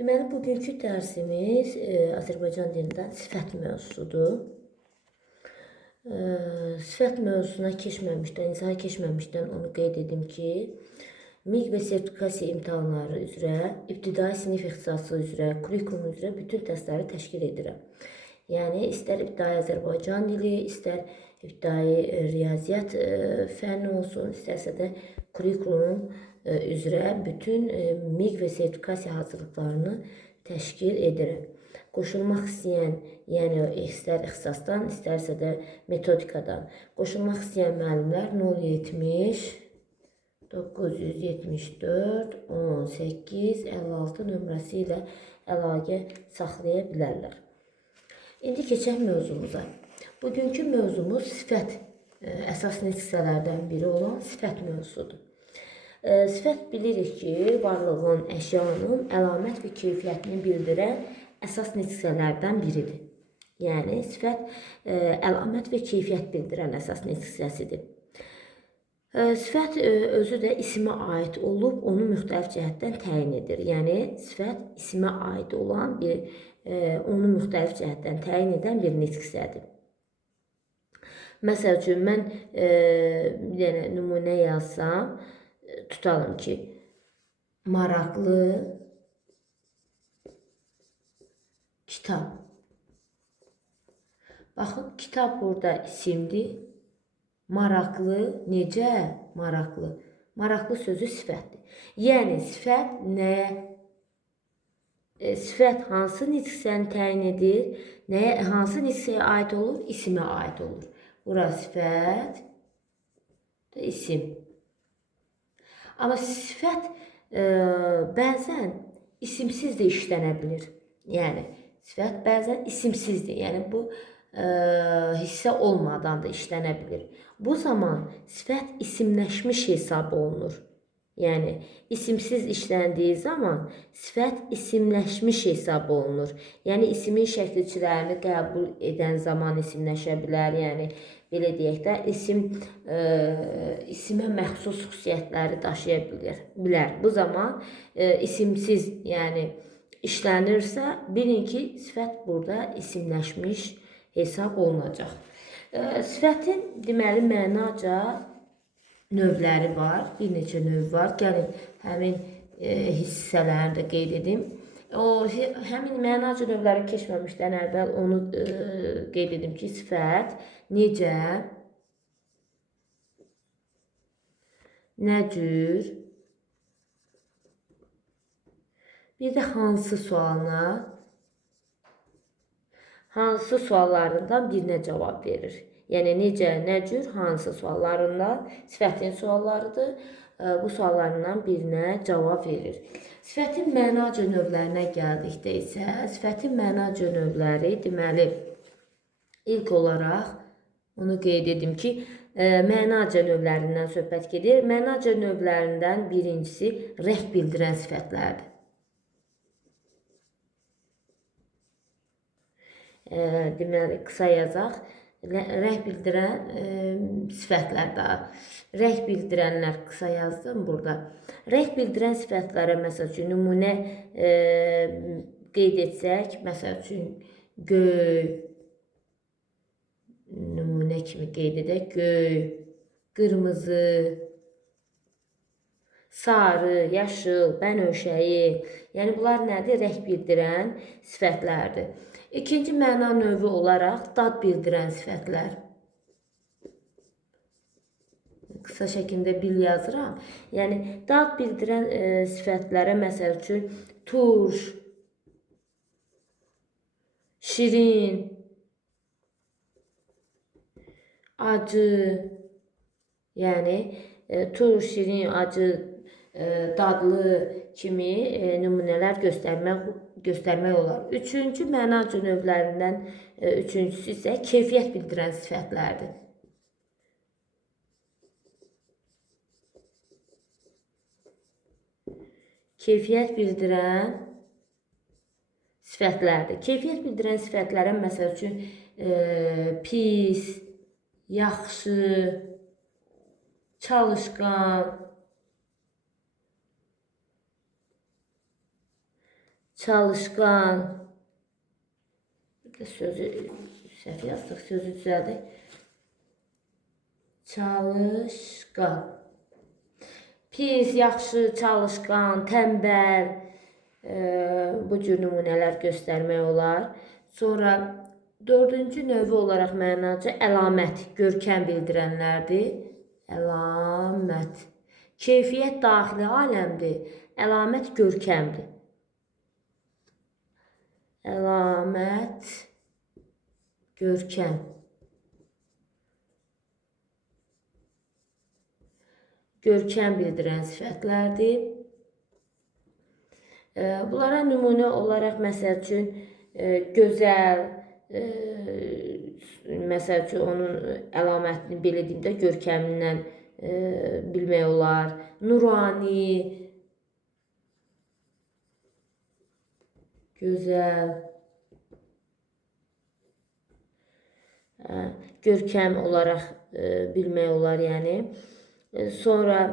Deməli, bugünkü dərsimiz Azərbaycan dilindən sifət mövzusudur. Sifət mövzusuna izah keçməmişdən onu qeyd edim ki, MİQ və sertifikasiya imtahanları üzrə, ibtidai sinif ixtisası üzrə, kurikulum üzrə bütün testləri təşkil edirəm. Yəni, istər ibtidai Azərbaycan dili, istər ibtidai riyaziyyat fənni olsun, istərsə də kurikulum üzrə bütün MİQ və sertifikasiya hazırlıqlarını təşkil edirəm. Qoşulmaq istəyən, yəni istər ixtisasdan, istərsə də metodikadan qoşulmaq istəyən müəllimlər 070 974 18 56 nömrəsi ilə əlaqə saxlaya bilərlər. İndi keçək mövzumuza. Bugünkü mövzumuz sifət, əsas hissələrdən biri olan sifət mövzusudur. Sifət bilirik ki, varlığın, əşyanın əlamət və keyfiyyətini bildirən əsas hissələrdən biridir. Yəni, sifət əlamət və keyfiyyət bildirən əsas hissəsidir. Sifət özü də isimə aid olub, onu müxtəlif cəhətdən təyin edir. Yəni, sifət isimə aid olan onu müxtəlif cəhətdən təyin edən bir hissədir. Məsəl üçün, mən nümunə yazsam, tutalım ki, maraqlı kitab. Baxın, kitab burada isimdir. Maraqlı, necə maraqlı? Maraqlı sözü sifətdir. Yəni, sifət nəyə? Sifət hansı hissəni təyin edir? Hansı hissəyə aid olur? İsimə aid olur. Bura sifət, isim. Amma sifət bəzən isimsiz də işlənə bilir. Yəni, sifət bəzən isimsizdir. Yəni, bu hissə olmadan da işlənə bilir. Bu zaman sifət isimləşmiş hesab olunur. Yəni, isimsiz işləndiyi zaman sifət isimləşmiş hesab olunur. Yəni, isimin şəkilçilərini qəbul edən zaman isimləşə bilər. Yəni, belə deyək də, isimə məxsus xüsusiyyətləri daşıya bilər. Bu zaman isimsiz, yəni, işlənirsə, bilin ki, sifət burada isimləşmiş hesab olunacaq. Sifətin deməli mənaca növləri var, bir neçə növ var. Gəlin, həmin hissələrini də qeyd edim. Həmin mənaca növləri keçməmişdən əvvəl onu qeyd edim ki, sifət necə, nə cür, bir də hansı suallarından birinə cavab verir. Yəni, necə, nə cür, hansı suallarından sifətin suallarıdır. Bu suallarından birinə cavab verir. Sifətin mənaca növlərinə gəldikdə isə, sifətin mənaca növləri, deməli, ilk olaraq onu qeyd edim ki, mənaca növlərindən söhbət gedir. Mənaca növlərindən birincisi rəng bildirən sifətlərdir. Deməli, qısa yazaq, rəng bildirən sifətlər daha. Rəng bildirənlər qısa yazdım burada. Rəng bildirən sifətlərə, məsəl üçün, nümunə qeyd etsək, məsəl üçün, göy, nümunə kimi qeyd edək, göy, qırmızı, sarı, yaşıl, bənövşəyi. Yəni, bunlar nədir? Rəng bildirən sifətlərdir. İkinci məna növü olaraq dad bildirən sifətlər. Qısa şəkildə bil yazıram. Yəni, dad bildirən sifətlərə, məsəl üçün, turş, şirin, acı, yəni, turş, şirin, acı, dadlı kimi nümunələr göstərmək olar. Üçüncü mənaca növlərindən üçüncüsü isə keyfiyyət bildirən sifətlərdir. Keyfiyyət bildirən sifətlərdir. Keyfiyyət bildirən sifətlərə, məsəl üçün, pis, yaxşı, çalışqan, çalışqan. Sözü səhv yazdıq, sözü düzəldik. Çalışqan. Pis, yaxşı, çalışqan, tənbəl, bu cür nümunələr göstərmək olar. Sonra dördüncü növü olaraq mənaca əlamət, görkəm bildirənlərdir. Əlamət. Keyfiyyət daxili aləmdir, əlamət görkəmdir. Əlamət, görkəm. Görkəm bildirən sifətlərdir. Bunlara nümunə olaraq, məsəl üçün, gözəl, məsəl üçün, onun əlamətini bilədiyimdə görkəmindən bilmək olar. Nurani, gözəl, görkəm olaraq bilmək olar, yəni. Sonra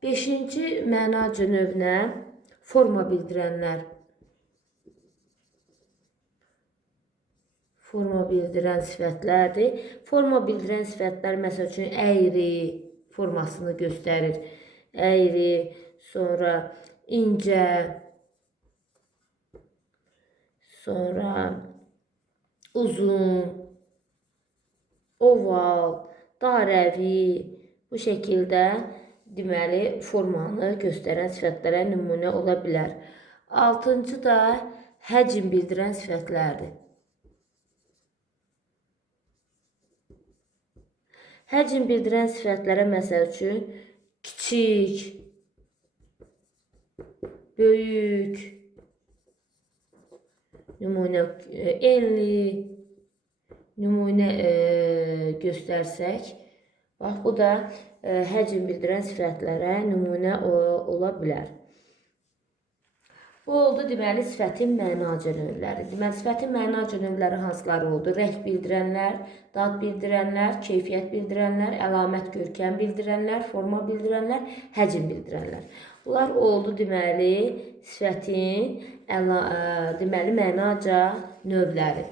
5-ci mənaca növünə forma bildirənlər. Forma bildirən sifətlərdir. Forma bildirən sifətlər, məsəl üçün, əyri formasını göstərir. Əyri, sonra incə, sonra uzun, oval, dairəvi, bu şəkildə deməli formanı göstərən sifətlərə nümunə ola bilər. 6-cı da həcm bildirən sifətlərdir. Həcm bildirən sifətlərə məsəl üçün kiçik, böyük, nümunə, enli nümunə göstərsək, bax, bu da həcm bildirən sifətlərə nümunə ola bilər. Bu oldu, deməli, sifətin mənaca növləri. Deməli, sifətin mənaca növləri hansıları oldu? Rəng bildirənlər, dad bildirənlər, keyfiyyət bildirənlər, əlamət, görkəm bildirənlər, forma bildirənlər, həcm bildirənlər. Bunlar oldu, deməli, sifətin deməli, mənaca növləri.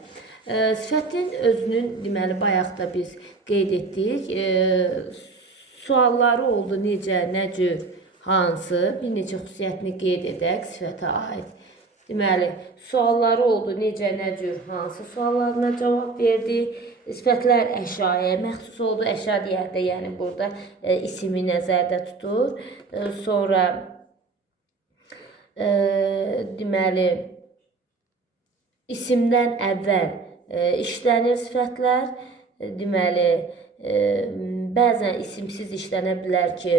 Sifətin özünün, deməli, bayaq da biz qeyd etdik. Sualları oldu, necə, nə cür, hansı, bir neçə xüsusiyyətini qeyd edək sifətə aid. Deməli, sualları oldu, necə, nə cür, hansı suallarına cavab verdi. Sifətlər əşyaya məxsus oldu. Əşya deyəndə, yəni burada ismi nəzərdə tutur. Sonra deməli, isimdən əvvəl işlənir sifətlər. Deməli, bəzən isimsiz işlənə bilər ki,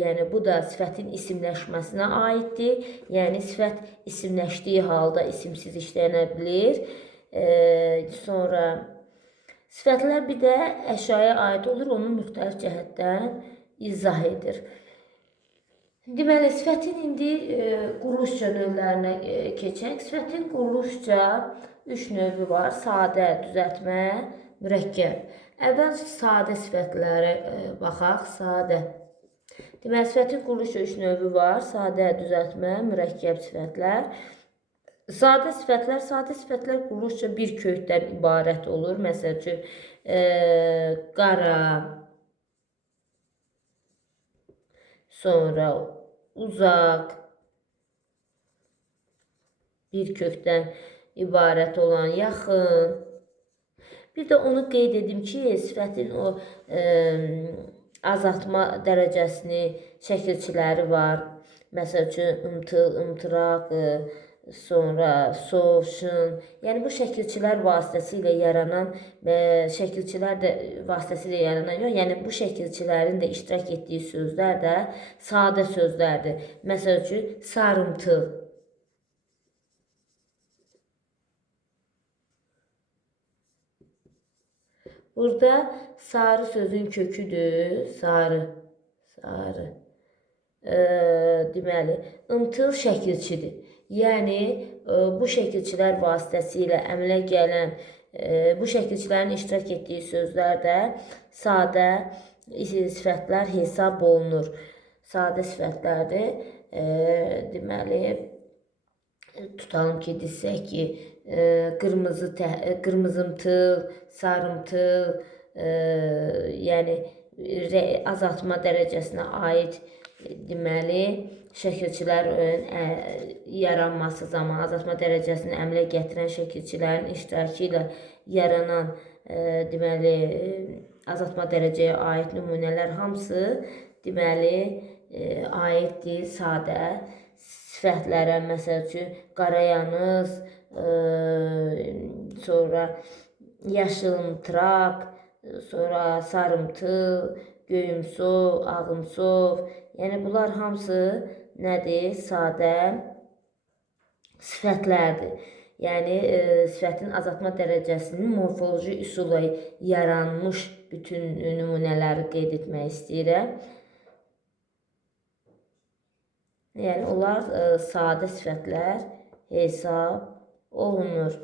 yəni bu da sifətin isimləşməsinə aiddir. Yəni, sifət isimləşdiyi halda isimsiz işlənə bilir. Sonra sifətlər bir də əşyaya aid olur, onun müxtəlif cəhətdən izah edir. Deməli, sifətin indi quruluşca növlərinə keçək. Sifətin quruluşca 3 növü var. Sadə, düzəltmə, mürəkkəb. Əvvəl sadə sifətlərə baxaq. Sadə. Deməli, sifətin quruluşca 3 növü var. Sadə, düzəltmə, mürəkkəb sifətlər. Sadə sifətlər quruluşca bir kökdən ibarət olur. Məsəl üçün, qara, sonra uzaq, bir kökdən ibarət olan yaxın. Bir də onu qeyd edim ki, sifətin o azaltma dərəcəsini, şəkilçiləri var. Məsəl üçün, ımtıl, ımtıraq, sonra sov, şın. Yəni, bu şəkilçilər vasitəsilə yaranan, şəkilçilər də vasitəsilə yaranan yox, yəni bu şəkilçilərin də iştirak etdiyi sözlər də sadə sözlərdir. Məsəl üçün, sarımtıl. Burada sarı sözün köküdür. Sarı. Deməli, ımtıl şəkilçidir. Yəni, bu şəkilçilər vasitəsilə əmələ gələn, bu şəkilçilərin iştirak etdiyi sözlər də sadə sifətlər hesab olunur. Sadə sifətlərdir. Deməli, tutalım ki desək ki, qırmızımtıl, sarımtıl, yəni azaltma dərəcəsinə aid deməli şəkilçilərin yaranması zamanı azaltma dərəcəsini əmələ gətirən şəkilçilərin iştirakı ilə yaranan deməli azaltma dərəcəyə aid nümunələr hamısı deməli aiddir sadə sifətlərə, məsəl üçün qarayannız, sonra yaşılımtıraq, sonra sarımtıl, göyümsov, ağımsov. Yəni bunlar hamısı nədir? Sadə sifətlərdir. Yəni sifətin azaltma dərəcəsinin morfoloji üsulla yaranmış bütün nümunələri qeyd etmək istəyirəm. Yəni onlar sadə sifətlər hesab olunur.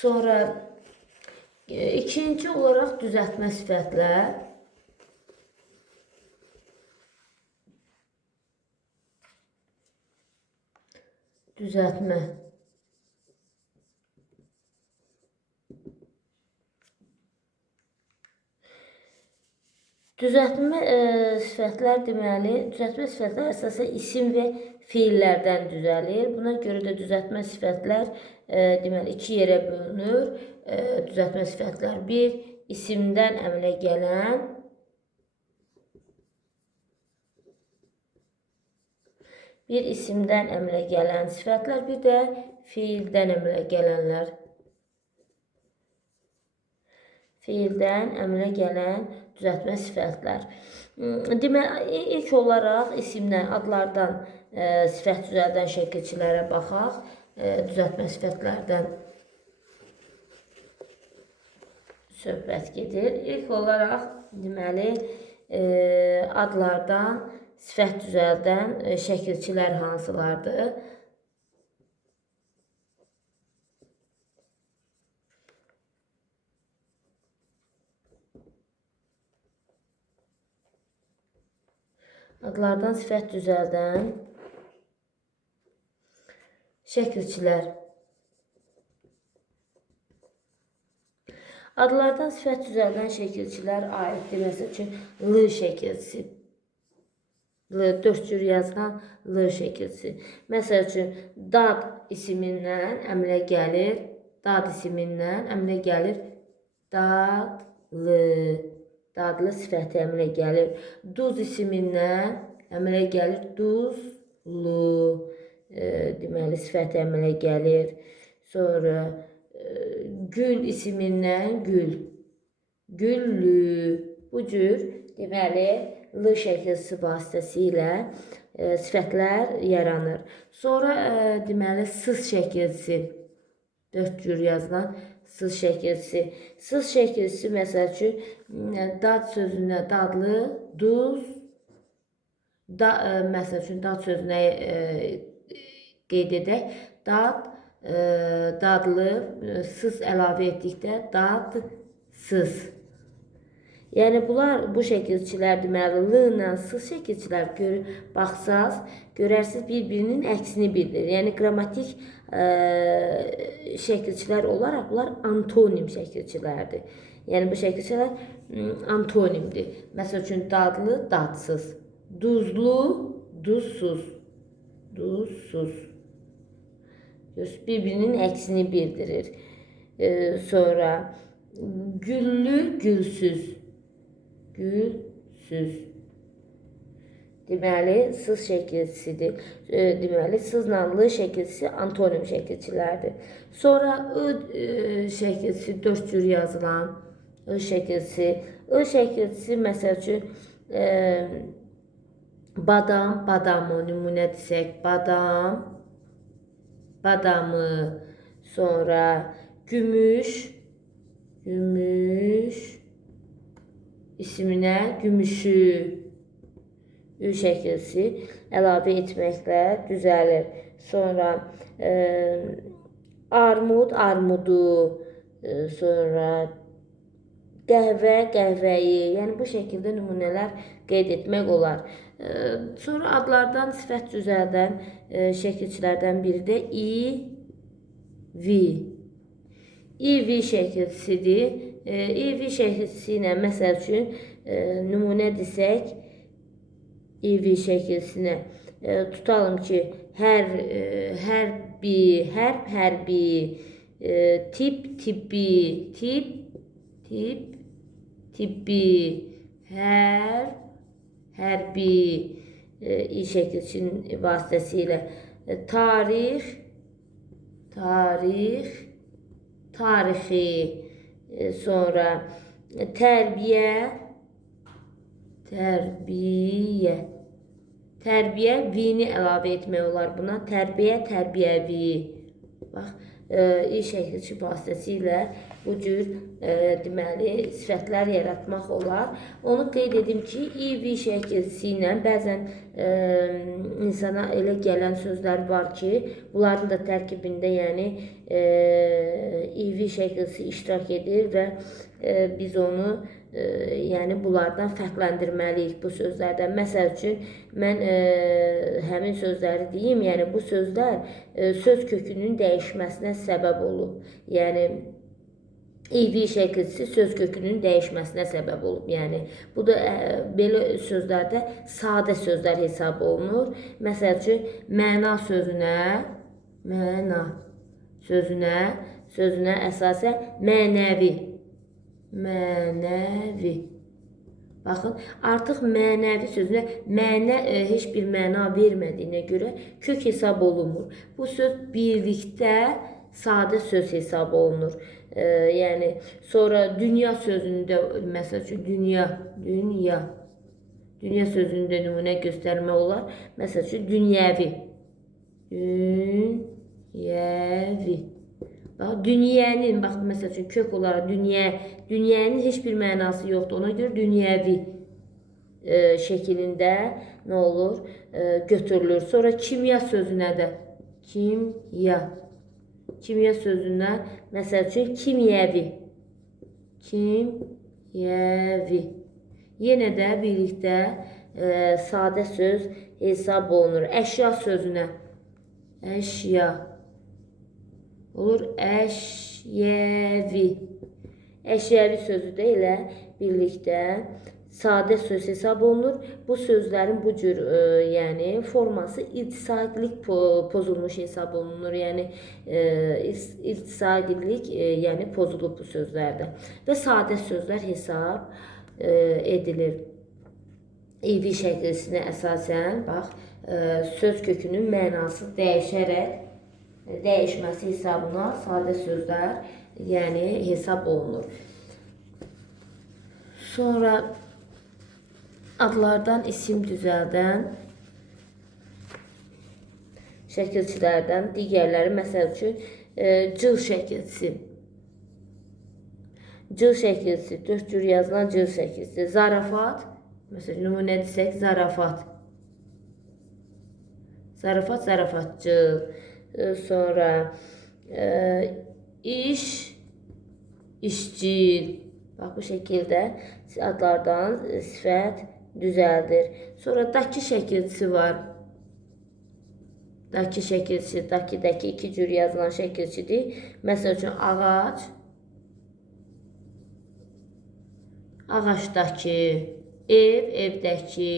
Sonra ikinci olaraq düzəltmə sifətlər. Düzəltmə. Düzəltmə sifətlər deməli, düzəltmə sifətlər əsasən isim və fiillərdən düzəlir. Buna görə də düzəltmə sifətlər deməli iki yerə bölünür. Düzəltmə sifətlər bir isimdən əmələ gələn sifətlər, bir də fiildən əmələ gələnlər. Fiildən əmələ gələn düzəltmə sifətlər. Deməli, ilk olaraq isimdən, adlardan sifət düzəldən şəkilçilərə baxaq. Düzəltmə sifətlərdən söhbət gedir. İlk olaraq deməli adlardan sifət düzəldən şəkilçilər hansılardır? Adlardan sifət düzəldən şəkilçilər. Adlardan sifət düzəldən şəkilçilər aiddir. Məsəl üçün, L şəkilçisi. Dörd cür yazılan L şəkilçisi. Məsəl üçün, dad isimindən əmələ gəlir. Dad isimindən əmələ gəlir. Dadlı. Dadlı sifəti əmələ gəlir. Duz isimindən əmələ gəlir. Duzlu. Deməli, sifəti əmələ gəlir. Sonra gül isimindən gül. Güllü. Bu cür deməli L şəkilçisi vasitəsilə sifətlər yaranır. Sonra deməli sız şəkilçisi. Dörd cür yazılan sız şəkilçisi. Sız şəkilçisi məsəl üçün dad sözünə dadlı, duz, məsəl üçün dad sözünə qeyd edək. Dad, dadlı, sız əlavə etdikdə dadsız. Yəni bunlar bu şəkilçilər deməli L ilə sız şəkilçilər baxsaz görərsiniz bir-birinin əksini bildirir. Yəni qrammatik şəkilçilər olaraq bunlar antonim şəkilçilərdir. Yəni bu şəkilçilər antonimdir. Məsəl üçün dadlı, dadsız, duzlu, duzsuz, duzsuz. Bir-birinin əksini bildirir. Sonra güllü, gülsüz, gülsüz. Deməli, sız şəkilçisidir. Deməli, sızla L şəkilçisi antonim şəkilçilərdir. Sonra I şəkilçisi dörd cür yazılan I şəkilçisi. I şəkilçisi məsəl üçün badam, badamı nümunə desək, badam, badamı. Sonra gümüş, gümüş isiminə gümüşü. Ü şəkilçisi əlavə etməklə düzəlir. Sonra armud, armudu. Sonra qəhvə, qəhvəyi, yəni bu şəkildə nümunələr qeyd etmək olar. Sonra adlardan sifət düzəldən şəkilçilərdən biri də IV. IV şəkilçisidir. IV şəkilçisi ilə məsəl üçün nümunə desək, IV şəkilçisinə tutalım ki, hərbi, hərbi, tip, tibbi, tip, tibbi, hərbi İ şəkilçinin vasitəsilə tarix, tarixi, sonra tərbiyə, V-ni əlavə etmək olar buna. Tərbiyə, tərbiyəvi. Bax, İ şəkilçi vasitəsilə bu cür deməli sifətlər yaratmaq olar. Onu qeyd edim ki, IV şəkilçisi ilə bəzən insana elə gələn sözlər var ki, bunların da tərkibində yəni IV şəkilçisi iştirak edir və biz onu yəni bunlardan fərqləndirməliyik bu sözlərdən. Məsəl üçün mən həmin sözləri deyim, yəni bu sözlər söz kökünün dəyişməsinə səbəb olub. Yəni IV şəkilçisi söz kökünün dəyişməsinə səbəb olub. Yəni bu da belə sözlərdə sadə sözlər hesab olunur. Məsəl üçün məna sözünə əsasən mənəvi. Baxın, artıq mənəvi sözünə mənə heç bir məna vermədiyinə görə kök hesab olunmur. Bu söz birlikdə sadə söz hesab olunur. Yəni sonra dünya sözündə məsəl üçün dünya sözündə nümunə göstərmək olar. Məsəl üçün dünyəvi. Dünyənin, bax, məsəl üçün kök olaraq dünyənin heç bir mənası yoxdur. Ona görə dünyəvi şəkilində nə olur? Götürülür. Sonra kimya sözünə də kimya sözünə məsəl üçün kimyəvi. Yenə də birlikdə sadə söz hesab olunur. Əşya sözünə olur əşyəvi. Əşyəvi sözü də elə birlikdə sadə söz hesab olunur. Bu sözlərin bu cür yəni forması iltisaqlilik pozulmuş hesab olunur. Yəni iltisaqlilik yəni pozulub bu sözlərdə və sadə sözlər hesab edilir. IV şəkilçisinə əsasən bax söz kökünün mənası dəyişməsi hesabına sadə sözlər yəni hesab olunur. Sonra adlardan isim düzəldən şəkilçilərdən digərləri məsəl üçün cıl şəkilçisi. Cıl şəkilçisi 4 cür yazılan cıl şəkilçisi. Zarafat, məsələn nümunə desək zarafat. Zarafatcıl. Sonra işçil. Bax bu şəkildə adlardan sifət düzəldir. Sonra daki şəkilçisi var. Daki şəkilçisi, dakidəki 2 cür yazılan şəkilçidir. Məsəl üçün ağac, ağacdakı, ev, evdəki,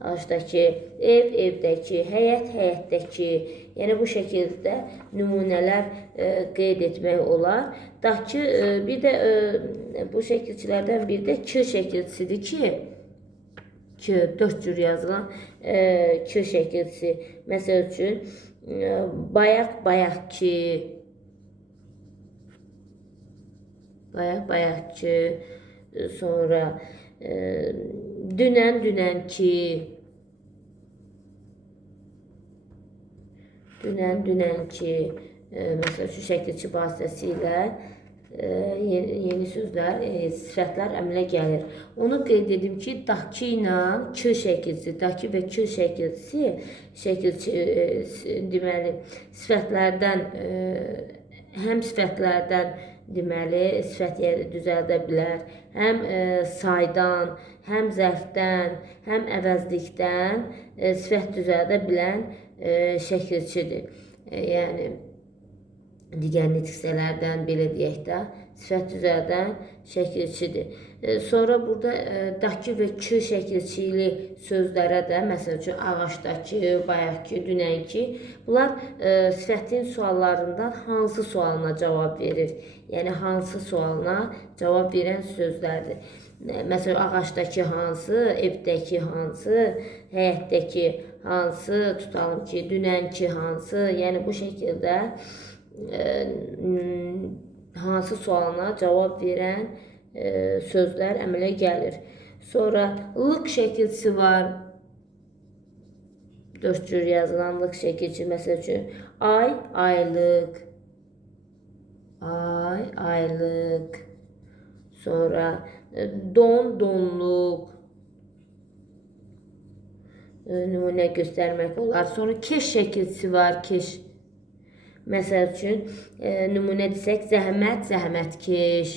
ağacdakı, ev, evdəki, həyət, həyətdəki. Yəni bu şəkildə nümunələr qeyd etmək olar. Daki, bir də bu şəkilçilərdən biri də k şəkilçisidir ki, 4 cür yazılan k şəkilçisi. Məsəl üçün, bayaq-bayaqki, sonra dünənki, məsəl üçün şəkilçi vasitəsilə yeni sözlər, sifətlər əmələ gəlir. Onu qeyd edim ki, daki ilə k şəkilçisi, daki və k şəkilçisi deməli sifətlərdən həm sifətlərdən deməli sifət yeri düzəldə bilər. Həm saydan, həm zərfdən, həm əvəzlikdən sifət düzəldə bilən şəkilçidir. Yəni digər nitqsələrdən belə deyək də, sifət düzəldən şəkilçidir. Sonra burada dakı və k şəkilçili sözlərə də, məsəl üçün ağacdakı, bayaqki, dünənki, bunlar sifətin suallarından hansı sualına cavab verir? Yəni hansı sualına cavab verən sözlərdir. Məsələn, ağacdakı hansı, evdəki hansı, həyətdəki hansı, tutalım ki, dünənki hansı, yəni bu şəkildə hansı sualına cavab verən sözlər əmələ gəlir. Sonra lıq şəkilçisi var. 4 cür yazılan lıq şəkilçisi, məsəl üçün ay, aylıq, ay, aylıq. Sonra don, donluq. Nümunə göstərmək olar. Sonra keş şəkilçisi var, keş. Məsəl üçün, nümunə desək, zəhmət, zəhmətkeş.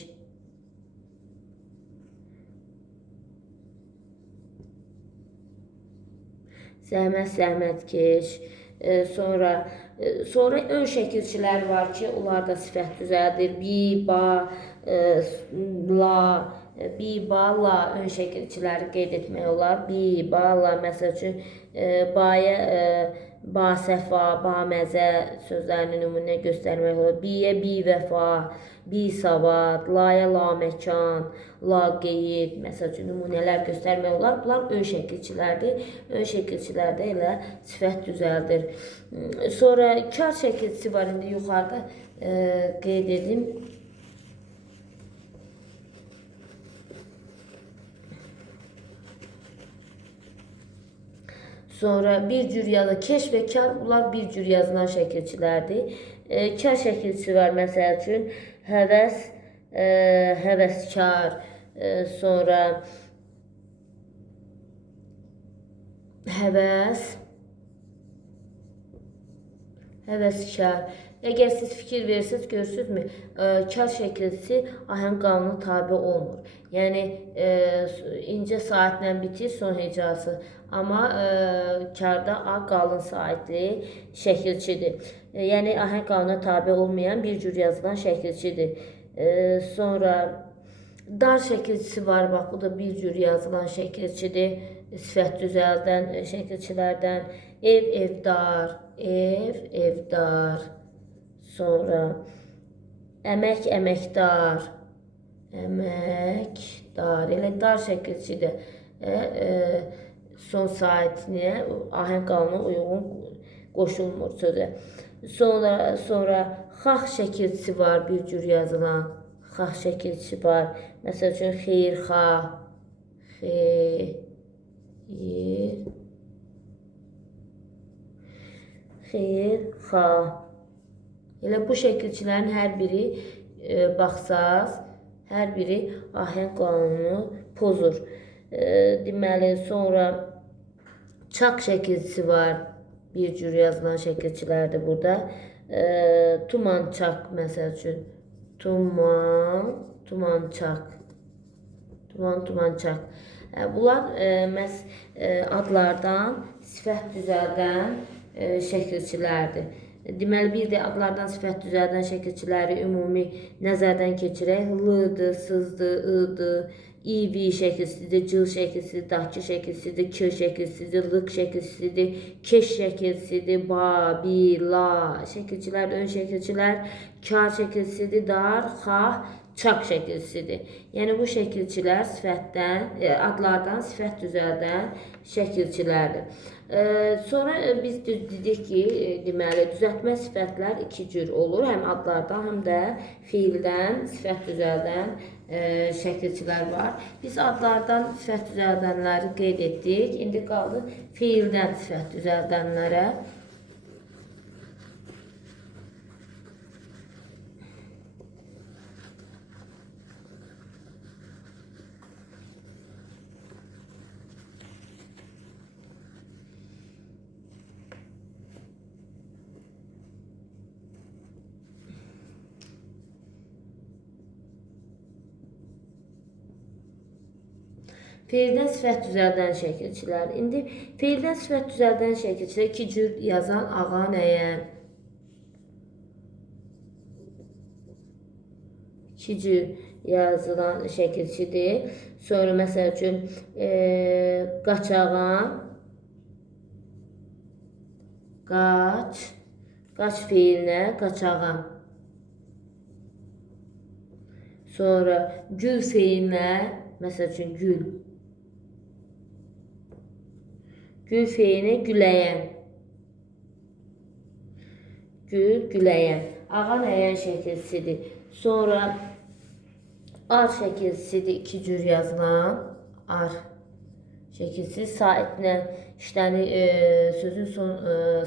Zəhmət, zəhmətkeş. Sonra ön şəkilçilər var ki, onlar da sifət düzəldir. Bi, ba, la, bi, ba, la ön şəkilçiləri qeyd etmək olar. Bi, ba, la, məsəl üçün, baya, basəfa, baməzə sözlərini nümunə göstərmək olar. Biyə, bivəfa, bisavad, laya, laməkan, laqeyd, məsəl üçün, nümunələr göstərmək olar. Bunlar ön şəkilçilərdir. Ön şəkilçilərdə elə sifət düzəldir. Sonra kar şəkilçisi var, indi yuxarıda qeyd edim. Sonra bir cür yazı, keş və kar, bunlar bir cür yazılan şəkilçilərdir. Kar şəkilçisi var, məsəl üçün, həvəs, həvəskar, sonra həvəs, həvəskar. Əgər siz fikir verirsiniz, görürsünüzmü, kar şəkilçisi ahəng qanuna tabe olmur. Yəni, incə saitlə bitir son hecası. Amma karda a qalın saitli şəkilçidir. Yəni, ahəng qanuna tabe olmayan bir cür yazılan şəkilçidir. Sonra dar şəkilçisi var, bax, bu da bir cür yazılan şəkilçidir. Sifət düzəldən şəkilçilərdən. Ev, evdar, ev, evdar. Sonra əmək, əməkdar, əməkdar. Elə dar şəkilçidir. Son saitliyə, ahəng qanuna uyğun qoşulmur sözə. Sonra xax şəkilçisi var, bir cür yazılan. Xax şəkilçisi var. Məsəl üçün, xeyirxah, xeyirxah. Elə bu şəkilçilərin hər biri baxsaz, hər biri ahəng qanunu pozur. Deməli, sonra çaq şəkilçisi var. Bir cür yazılan şəkilçilərdir burada. Tumançaq, məsəl üçün. Tumançaq. Tumançaq. Bunlar məhz adlardan sifət düzəldən şəkilçilərdir. Deməli, bir də adlardan sifət düzəldən şəkilçiləri ümumi nəzərdən keçirək. L-dır, s-dır, ı-dır, i-vi şəkilçisidir, c şəkilçisidir, dakı şəkilçisidir, k şəkilçisidir, lıq şəkilçisidir, keş şəkilçisidir, ba, bi, la şəkilçilər, ön şəkilçilər, kar şəkilçisidir, dar, xah, çaq şəkilçisidir. Yəni, bu şəkilçilər adlardan sifət düzəldən şəkilçilərdir. Sonra biz dedik ki, deməli, düzəltmə sifətlər iki cür olur. Həm adlardan, həm də fiildən sifət düzəldən şəkilçilər var. Biz adlardan sifət düzəldənləri qeyd etdik. İndi qaldı fiildən sifət düzəldənlərə. Feildən sifət düzəldən şəkilçilər. İndi feildən sifət düzəldən şəkilçilər iki cür yazan ağa, nəyən. İki cür yazılan şəkilçidir. Sonra məsəl üçün qaçağan, qaç feilinə qaçağan. Sonra gül feilinə, məsəl üçün gül. Gül feilinə güləyən. Gül, güləyən. Ağa nəyən şəkilçisidir. Sonra ar şəkilçisidir, iki cür yazılan. Ar şəkilçisi saitinə işlənir, sözün son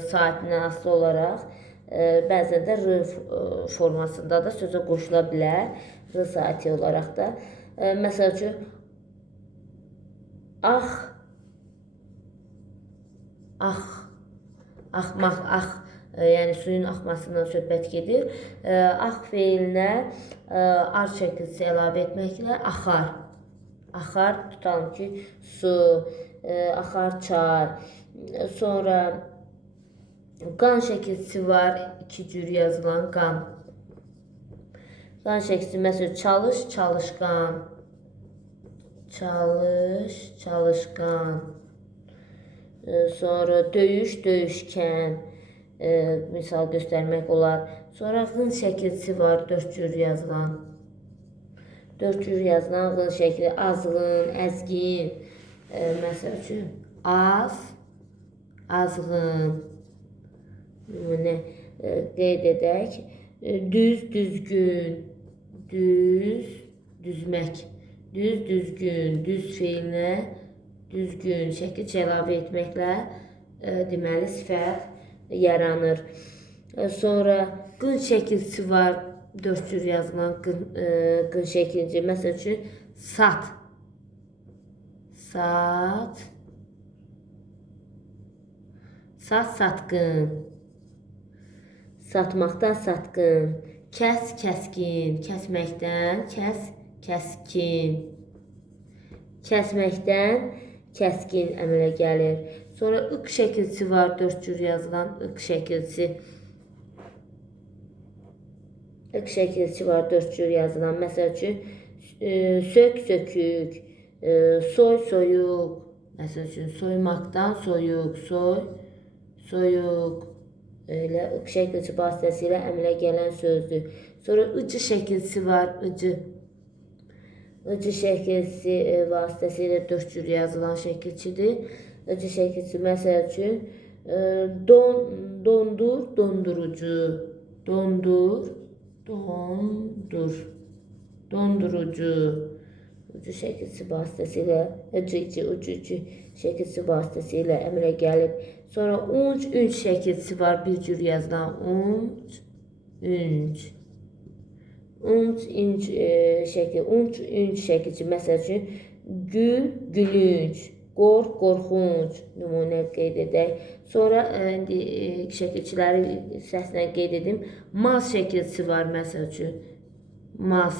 saitindən asılı olaraq bəzən də r formasında da sözə qoşula bilər. R saiti olaraq da. Məsəl üçün, axmaq, yəni suyun axmasından söhbət gedir. Ax feilinə ar şəkilçisi əlavə etməklə axar. Axar, tutalım ki, su, axar çay. Sonra qan şəkilçisi var, iki cür yazılan qan. Qan şəkilçisi, məsələn, çalış, çalışqan. Çalış, çalışqan. Sonra döyüş, döyüşkən. Misal göstərmək olar. Sonra qın şəkilçisi var, dörd cür yazılan. Dörd cür yazılan qın şəkli, azğın, əzgin. Məsəl üçün, azğın. Nümunə qeyd edək. Düz, düzgün. Düzmək. Düz, düzgün. Düz feilinə düzgün şəkilçi əlavə etməklə deməli sifət yaranır. Sonra qın şəkilçisi var, dörd cür yazılan qın şəkilci. Məsəl üçün, sat. Sat, satqın. Satmaqdan satqın. Kəs, kəskin. Kəsməkdən kəskin. Kəsməkdən kəskin əmələ gəlir. Sonra ıq şəkilçisi var, dörd cür yazılan ıq şəkilçisi. Iq şəkilçisi var, dörd cür yazılan. Məsəl üçün, sök, sökük. Soy, soyuq. Məsəl üçün, soymaqdan soyuq. Soyuq. Elə ıq şəkilçi vasitəsilə əmələ gələn sözdür. Sonra ıcı şəkilçisi var, ıcı. Icı şəkilçisi vasitəsilə dörd cür yazılan şəkilçidir. Icı şəkilçisi, məsəl üçün, dondur, dondurucu. Dondurucu. Ucu şəkilçisi vasitəsilə, ucu şəkilçisi vasitəsilə əmələ gəlib. Sonra unc, ünc şəkilçisi var, bir cür yazılan. Unc, ünc şəkilçisi. Məsəl üçün, gül, gülünc. Qorx, qorxunc. Nümunə qeyd edək. Sonra şəkilçiləri səslə qeyd edim. Maz şəkilçisi var, məsəl üçün. Maz.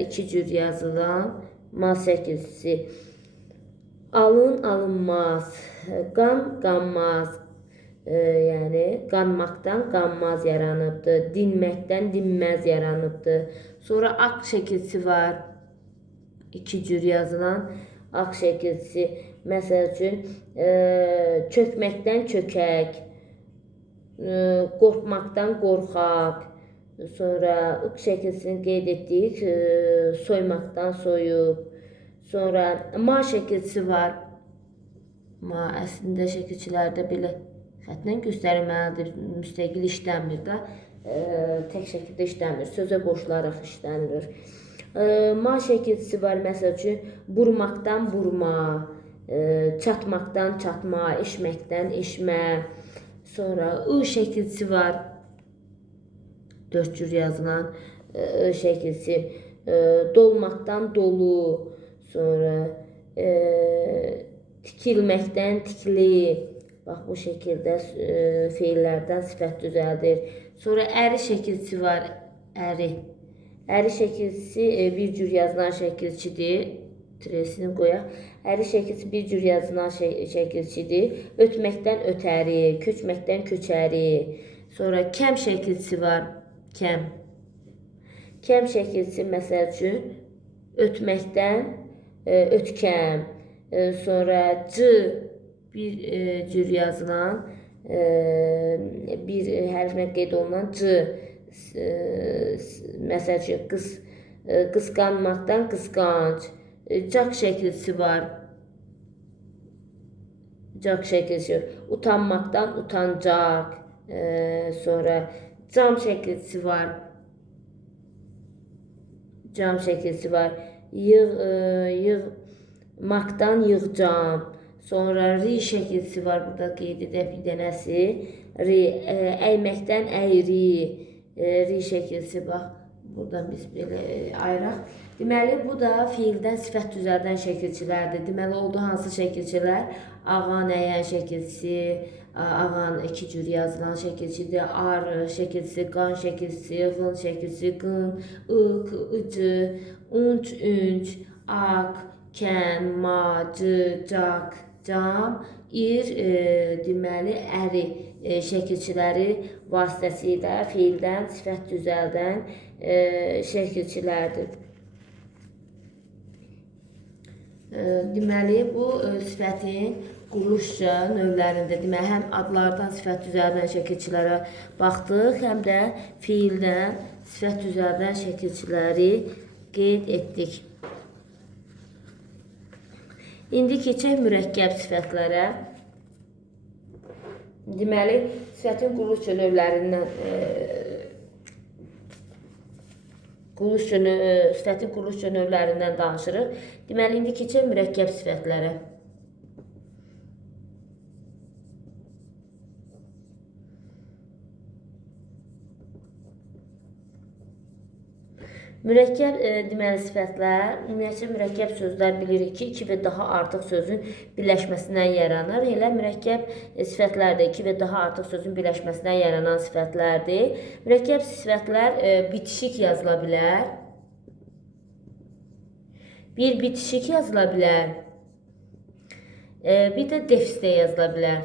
İki cür yazılan maz şəkilçisi. Alın, alınmaz. Qan, qanmaz. Yəni, qanmaqdan qanmaz yaranıbdır. Dinməkdən dinməz yaranıbdır. Sonra aq şəkilçisi var. İki cür yazılan aq şəkilçisi. Məsəl üçün, çökməkdən çökək. Qorxmaqdan qorxaq. Sonra ıq şəkilçisini qeyd etdik, soymaqdan soyub. Sonra ma şəkilçisi var. Ma əslində şəkilçilərdə belə xətlə göstərilməlidir, müstəqil işlənmir də, tək şəkildə işlənmir, sözə qoşularaq işlənilir. Ma şəkilçisi var, məsəl üçün, burmaqdan burma, çatmaqdan çatma, eşməkdən eşmə. Sonra ı şəkilçisi var. Dörd cür yazılan şəkilçisi. Dolmaqdan dolu. Sonra tikilməkdən tikli. Bax, bu şəkildə feillərdən sifət düzəldir. Sonra əri şəkilçisi var. Əri. Əri şəkilçisi bir cür yazılan şəkilçidir. Tresini qoyaq. Əri şəkilçi bir cür yazılan şəkilçidir. Ötməkdən ötəri, köçməkdən köçəri. Sonra kəm şəkilçisi var. Kəm. Kəm şəkilçisi məsəl üçün ötməkdən ötkəm. Sonra c bir cür yazılan bir hərflə qeyd olunan c. Məsəl üçün qısqanmaqdan qısqanc. Caq şəkilçisi var. Caq şəkilçisi. Utanmaqdan utancaq. Sonra cam şəkilçisi var. Cam şəkilçisi var. Yığmaqdan yığcam. Sonra ri şəkilçisi var. Burada qeyd edək bir dənəsi. Ri. Əyməkdən əyri. Ri şəkilçisi bax. Buradan biz belə ayıraq. Deməli, bu da fiildən sifət düzəldən şəkilçilərdir. Deməli, oldu hansı şəkilçilər? Ağan, əyən şəkilçisi, ağan iki cür yazılan şəkilçidir. Ar şəkilçisi, qan şəkilçisi,ğın şəkilçisi, qın, ıq, ıcı, unc, ünc, aq, kən, mac, caq, cam, ir, deməli, əri şəkilçiləri vasitəsilə fiildən sifət düzəldən şəkilçilərdir. Deməli, bu sifətin quruluşca növlərində, deməli, həm adlardan sifət düzəldən şəkilçilərə baxdıq, həm də fiildən sifət düzəldən şəkilçiləri qeyd etdik. İndi keçək mürəkkəb sifətlərə. Deməli, sifətin quruluşca növlərindən sifətin quruluşca növlərindən danışırıq. Deməli, indi keçək mürəkkəb sifətlərə. Mürəkkəb deməli sifətlər, ümumiyyətcə mürəkkəb sözlər bilirik ki, iki və daha artıq sözün birləşməsindən yaranır. Elə mürəkkəb sifətlər də iki və daha artıq sözün birləşməsindən yaranan sifətlərdir. Mürəkkəb sifətlər bitişik yazıla bilər. Bir bitişik yazıla bilər. Bir də defisdə yazıla bilər.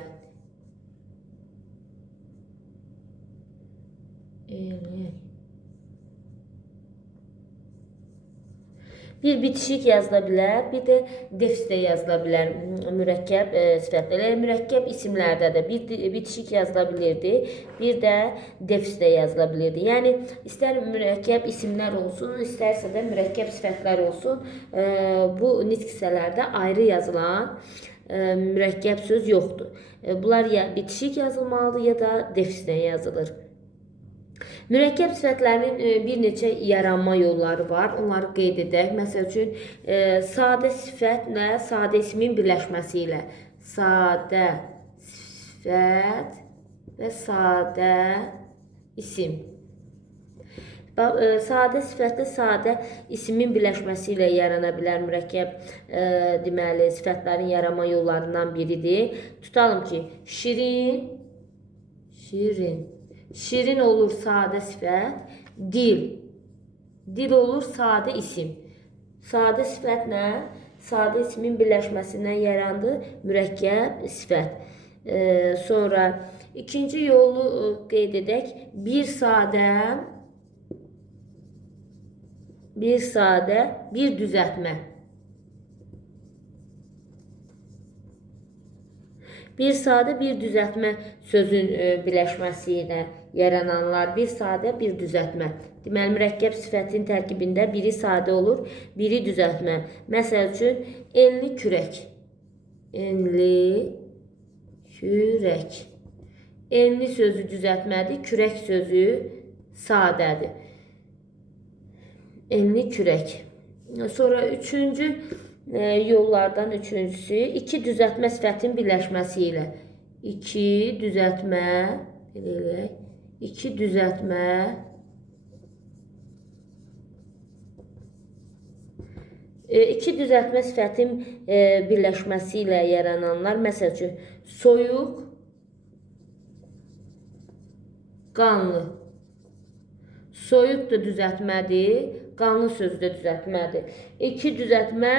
Bir bitişik yazıla bilər, bir də defisdə yazıla bilər mürəkkəb sifətlər. Mürəkkəb isimlərdə də bir bitişik yazıla bilirdi, bir də defisdə yazıla bilirdi. Yəni, istər mürəkkəb isimlər olsun, istərsə də mürəkkəb sifətlər olsun, bu nitq hissələrdə ayrı yazılan mürəkkəb söz yoxdur. Bunlar ya bitişik yazılmalıdır, ya da defislə yazılır. Mürəkkəb sifətlərinin bir neçə yaranma yolları var. Onları qeyd edək. Məsəl üçün, sadə sifətlə sadə ismin birləşməsi ilə. Sadə sifət və sadə isim. Sadə sifətlə sadə ismin birləşməsi ilə yarana bilər mürəkkəb deməli, sifətlərin yaranma yollarından biridir. Tutalım ki, şirin, şirin. Şirin olur sadə sifət, dil olur sadə isim. Sadə sifətlə sadə ismin birləşməsindən yarandı mürəkkəb sifət. Sonra ikinci yolu qeyd edək. Bir sadə, bir düzəltmə. Bir sadə, bir düzəltmə sözün birləşməsi ilə yarananlar. Bir sadə, bir düzəltmə. Deməli, mürəkkəb sifətin tərkibində biri sadə olur, biri düzəltmə. Məsəl üçün, enli kürək. Enli kürək. Enli sözü düzəltmədir, kürək sözü sadədir. Enli kürək. Sonra üçüncü yollardan üçüncüsü iki düzəltmə sifətin birləşməsi ilə. İki düzəltmə sifətin birləşməsi ilə yarananlar. Məsəl üçün, soyuq, qanlı. Soyuq da düzəltmədir, qanun sözü də düzəltmədir. İki düzəltmə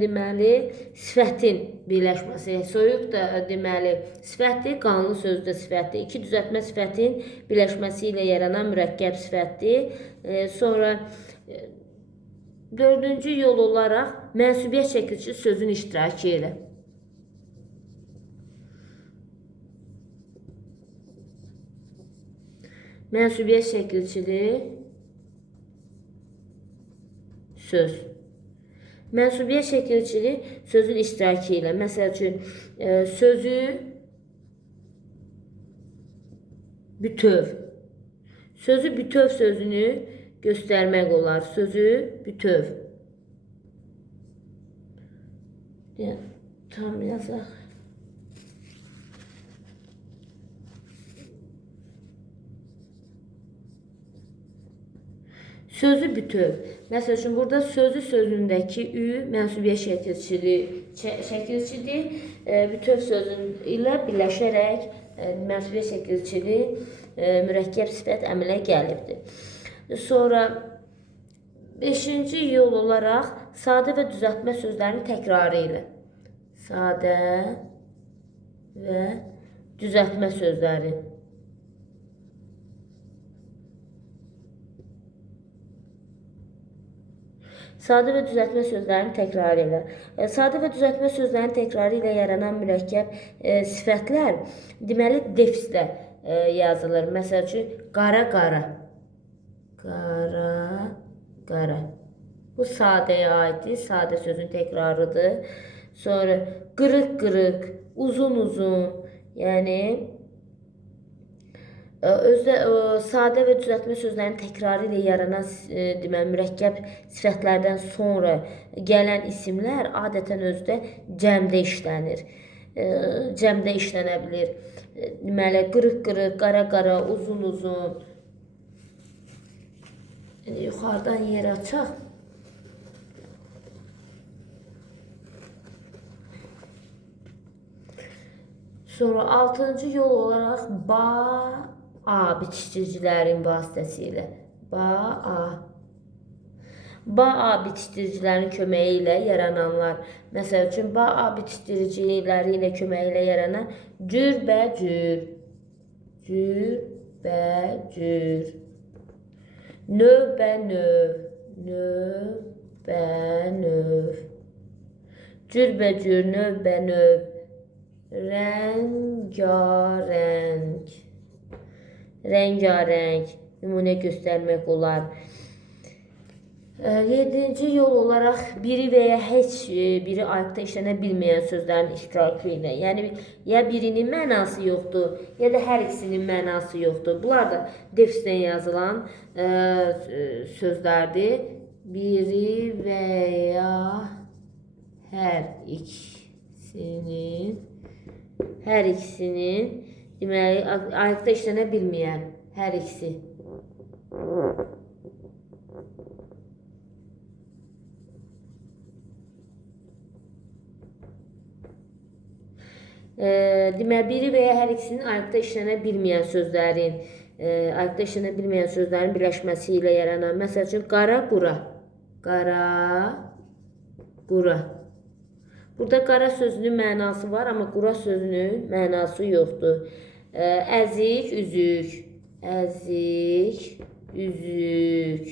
deməli sifətin birləşməsi. Soyuq da deməli sifətdir, qanun sözü də sifətdir. İki düzəltmə sifətin birləşməsi ilə yaranan mürəkkəb sifətdir. Sonra dördüncü yol olaraq mənsubiyyət şəkilçisi sözün iştirakı ilə. Mənsubiyyət şəkilçili söz. Mənsubiyyət şəkilçili sözün iştirakı ilə. Məsəl üçün, sözü bütöv. Sözü bütöv sözünü göstərmək olar. Sözü bütöv. Tam yazaq. Sözü bütöv. Məsəl üçün, burada sözü sözündəki ü mənsubiyyət şəkilçidir. Bütöv sözün ilə birləşərək mənsubiyyət şəkilçili mürəkkəb sifət əmələ gəlibdir. Sonra 5-ci yol olaraq sadə və düzəltmə sözlərin təkrarı ilə. Sadə və düzəltmə sözləri. Sadə və düzəltmə sözlərin təkrarı ilə. Sadə və düzəltmə sözlərin təkrarı ilə yaranan mürəkkəb sifətlər deməli defislə yazılır. Məsəl üçün, qara-qara. Qara-qara. Bu sadəyə aiddir. Sadə sözün təkrarıdır. Sonra qırıq-qırıq, uzun-uzun. Yəni, özdə sadə və düzəltmə sözlərin təkrarı ilə yaranan mürəkkəb sifətlərdən sonra gələn isimlər adətən özdə cəmdə işlənir. Cəmdə işlənə bilir. Deməli, qırıq-qırıq, qara-qara, uzun-uzun. Yuxarıdan yer açaq. Sonra 6-cı yol olaraq ba-a bitişdiricilərin vasitəsilə. Ba-a. Ba-a bitişdiricilərin köməyi ilə yarananlar. Məsəl üçün, ba-a bitişdiriciləri ilə köməyi ilə yaranan cürbəcür. Cürbəcür. Növbə-növ. Növbə-növ. Cürbəcür, növbə-növ. Rəngarəng. Rəngarəng. Nümunə göstərmək olar. 7-ci yol olaraq biri və ya heç biri ayaqda işlənə bilməyən sözlərin iştirakı ilə. Yəni, ya birinin mənası yoxdur, ya da hər ikisinin mənası yoxdur. Bunlar da defislə yazılan sözlərdir. Biri və ya hər ikisinin deməli, ayaqda işlənə bilməyən hər ikisi. Deməli, biri və ya hər ikisinin ayaqda işlənə bilməyən sözlərin birləşməsi ilə yaranan. Məsəl üçün, qara-qura. Qara-qura. Burada qara sözünün mənası var, amma qura sözünün mənası yoxdur. Əzik, üzük. Əzik, üzük.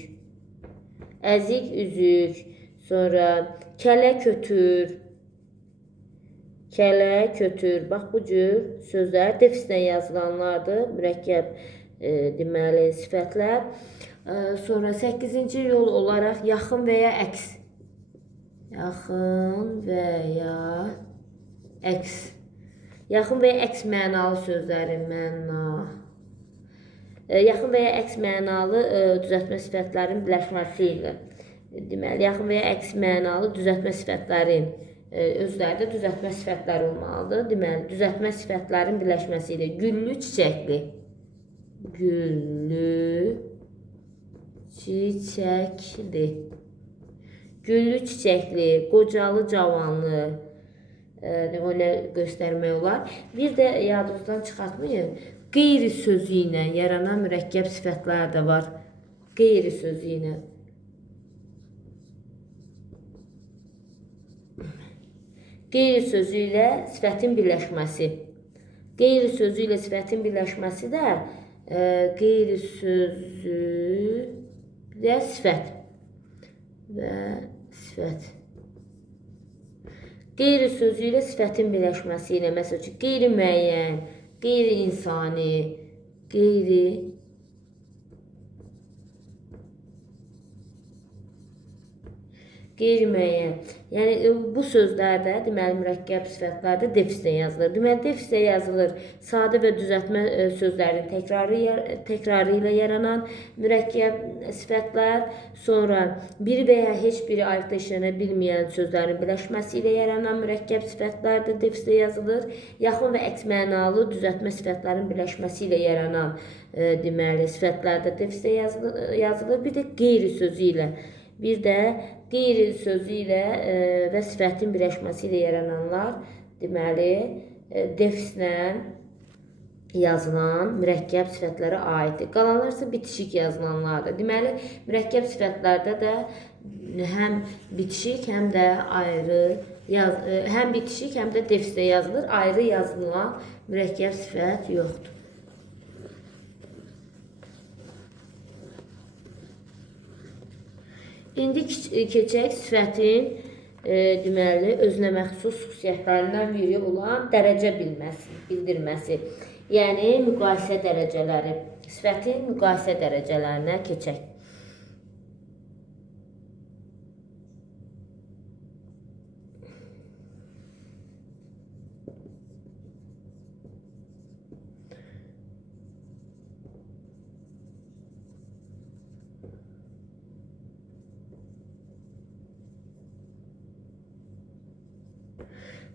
Əzik, üzük. Sonra kələ-kötür. Kələ-kötür. Bax, bu cür sözlər defislə yazılanlardır. Mürəkkəb deməli sifətlər. Sonra 8-ci yol olaraq yaxın və ya əks. Yaxın və ya əks. Yaxın və ya əks mənalı sözlərin yaxın və ya əks mənalı düzəltmə sifətlərin birləşməsi ilə. Deməli, yaxın və ya əks mənalı düzəltmə sifətlərin özlərdə düzəltmə sifətləri olmalıdır. Deməli, düzəltmə sifətlərin birləşməsi ilə güllü, çiçəkli. Güllü, çiçəkli. Güllü, çiçəkli, qocalı, cavanlı. Onu göstərmək olar. Bir də yadınızdan çıxartmayın. Qeyri sözü ilə yaranan mürəkkəb sifətlər də var. Qeyri sözü ilə. Qeyri sözü ilə sifətin birləşməsi. Qeyri sözü ilə sifətin birləşməsi də qeyri sözü ilə sifət və sifət. Qeyri sözü ilə sifətin birləşməsi ilə, məsəl üçün, qeyri-müəyyən, qeyri-insani, qeyri-müəyyən. Yəni, bu sözlərdə, deməli, mürəkkəb sifətlərdə defislə yazılır. Deməli, defislə yazılır sadə və düzəltmə sözlərin təkrarı ilə yaranan mürəkkəb sifətlər, sonra biri və ya heç biri ayrıqda işlənə bilməyən sözlərin birləşməsi ilə yaranan mürəkkəb sifətlər də defislə yazılır. Yaxın və əks mənalı düzəltmə sifətlərin birləşməsi ilə yaranan deməli, sifətlər də defislə yazılır. Bir də qeyri sözü ilə və sifətin birləşməsi ilə yarananlar, deməli, defislə yazılan mürəkkəb sifətlərə aiddir. Qalanlar isə bitişik yazılanlardır. Deməli, mürəkkəb sifətlərdə də həm bitişik, həm də defislə yazılır. Ayrı yazılan mürəkkəb sifət yoxdur. İndi keçək sifətin deməli, özünə məxsus xüsusiyyətlərindən biri olan dərəcə bildirməsi. Yəni, müqayisə dərəcələri. Sifətin müqayisə dərəcələrinə keçək.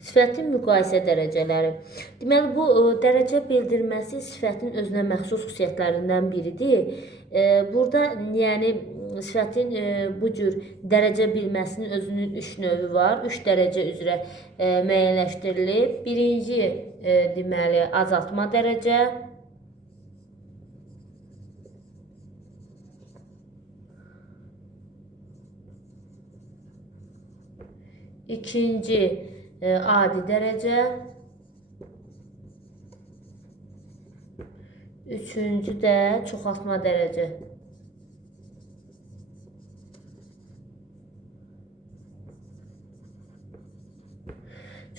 Sifətin müqayisə dərəcələri. Deməli, bu dərəcə bildirməsi sifətin özünə məxsus xüsusiyyətlərindən biridir. Burada, yəni, sifətin bu cür dərəcə bilməsinin özünün 3 növü var. 3 dərəcə üzrə müəyyənləşdirilib. Birinci, deməli, azaltma dərəcə. İkinci, adi dərəcə. Üçüncü də çoxaltma dərəcə.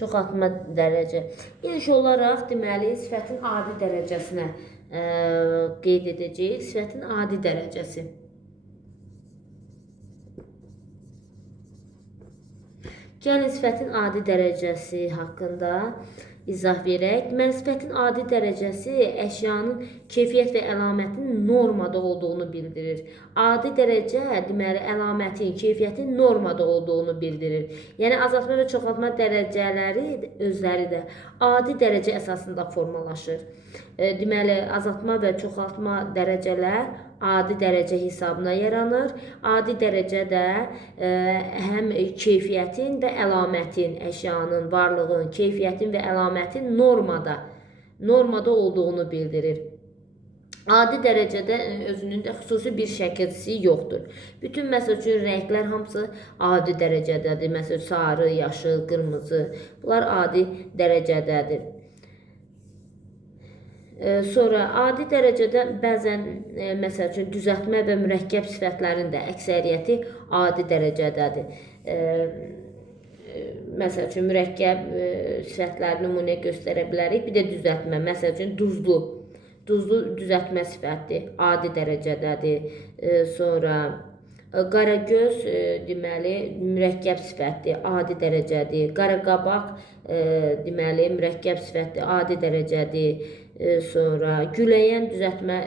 Çoxaltma dərəcə. İlk olaraq, deməli, sifətin adi dərəcəsinə qeyd edəcəyik. Sifətin adi dərəcəsi. Gəlin, sifətin adi dərəcəsi haqqında izah verək. Deməli, sifətin adi dərəcəsi əşyanın keyfiyyət və əlamətin normada olduğunu bildirir. Adi dərəcə, deməli, əlamətin, keyfiyyətin normada olduğunu bildirir. Yəni, azaltma və çoxaltma dərəcələri özləri də adi dərəcə əsasında formalaşır. Deməli, azaltma və çoxaltma dərəcələr adi dərəcə hesabına yaranır. Adi dərəcə də həm keyfiyyətin və əlamətin, əşyanın, varlığın, keyfiyyətin və əlamətin normada olduğunu bildirir. Adi dərəcədə özünün də xüsusi bir şəkilçisi yoxdur. Bütün, məsəl üçün, rənglər hamısı adi dərəcədədir. Məsəl üçün, sarı, yaşıl, qırmızı. Bunlar adi dərəcədədir. Sonra adi dərəcədə bəzən, məsəl üçün, düzəltmə və mürəkkəb sifətlərin də əksəriyyəti adi dərəcədədir. Məsəl üçün, mürəkkəb sifətləri nümunə göstərə bilərik. Bir də düzəltmə, məsəl üçün, duzlu düzəltmə sifəti adi dərəcədədir. Sonra qaragöz, deməli, mürəkkəb sifəti adi dərəcədir. Qaraqabaq, deməli, mürəkkəb sifəti adi dərəcədir. Sonra güləyən düzəltmə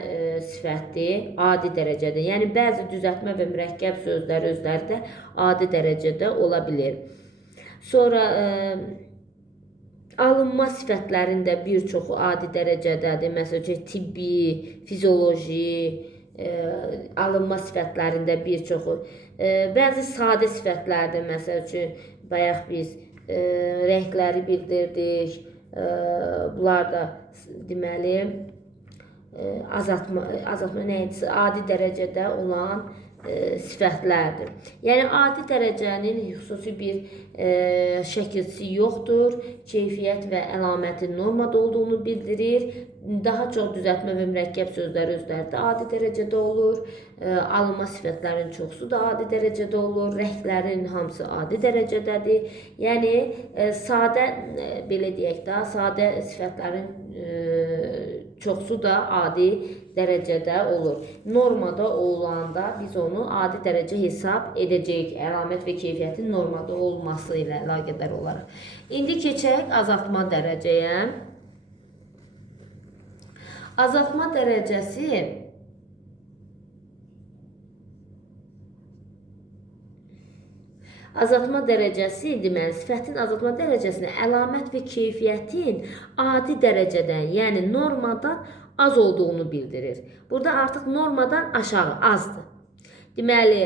sifəti adi dərəcədir. Yəni, bəzi düzəltmə və mürəkkəb sözlər özləri də adi dərəcədə ola bilir. Sonra alınma sifətlərində bir çoxu adi dərəcədədir. Məsəl üçün, tibbi, fizioloji alınma sifətlərində bir çoxu. Bəzi sadə sifətlərdə, məsəl üçün, bayaq biz rəngləri bildirdik. Bunlar da, deməli, azaltma nəyədirsə, adi dərəcədə olan sifətlərdir. Yəni adi dərəcənin xüsusi bir şəkilçisi yoxdur. Keyfiyyət və əlamətin normada olduğunu bildirir. Daha çox düzəltmə və mürəkkəb sözlər özlərində adi dərəcədə olur. Alınma sifətlərin çoxusu da adi dərəcədə olur. Rənglərin hamısı adi dərəcədədir. Yəni sadə belə deyək də, sadə sifətlərin çoxusu da adi dərəcədə olur. Normada olanda biz onu adi dərəcə hesab edəcəyik. Əlamət və keyfiyyətin normada olması ilə əlaqədar olaraq. İndi keçək azaltma dərəcəyə. Azaltma dərəcəsi deməli sifətin azaltma dərəcəsini əlamət və keyfiyyətin adi dərəcədən, yəni normadan az olduğunu bildirir. Burada artıq normadan aşağı, azdır. Deməli,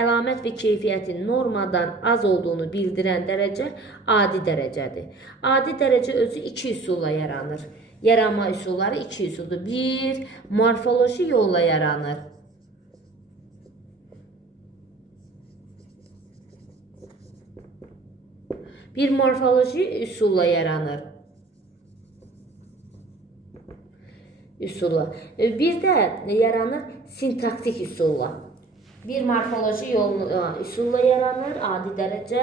əlamət və keyfiyyətin normadan az olduğunu bildirən dərəcə adi dərəcədir. Adi dərəcə özü iki üsulla yaranır. Yaranma üsulları iki üsuldur. Bir, morfoloji yolla yaranır. Bir morfoloji üsulla yaranır. Bir də yaranır sintaktik üsulla. Bir morfoloji üsulla yaranır, adi dərəcə.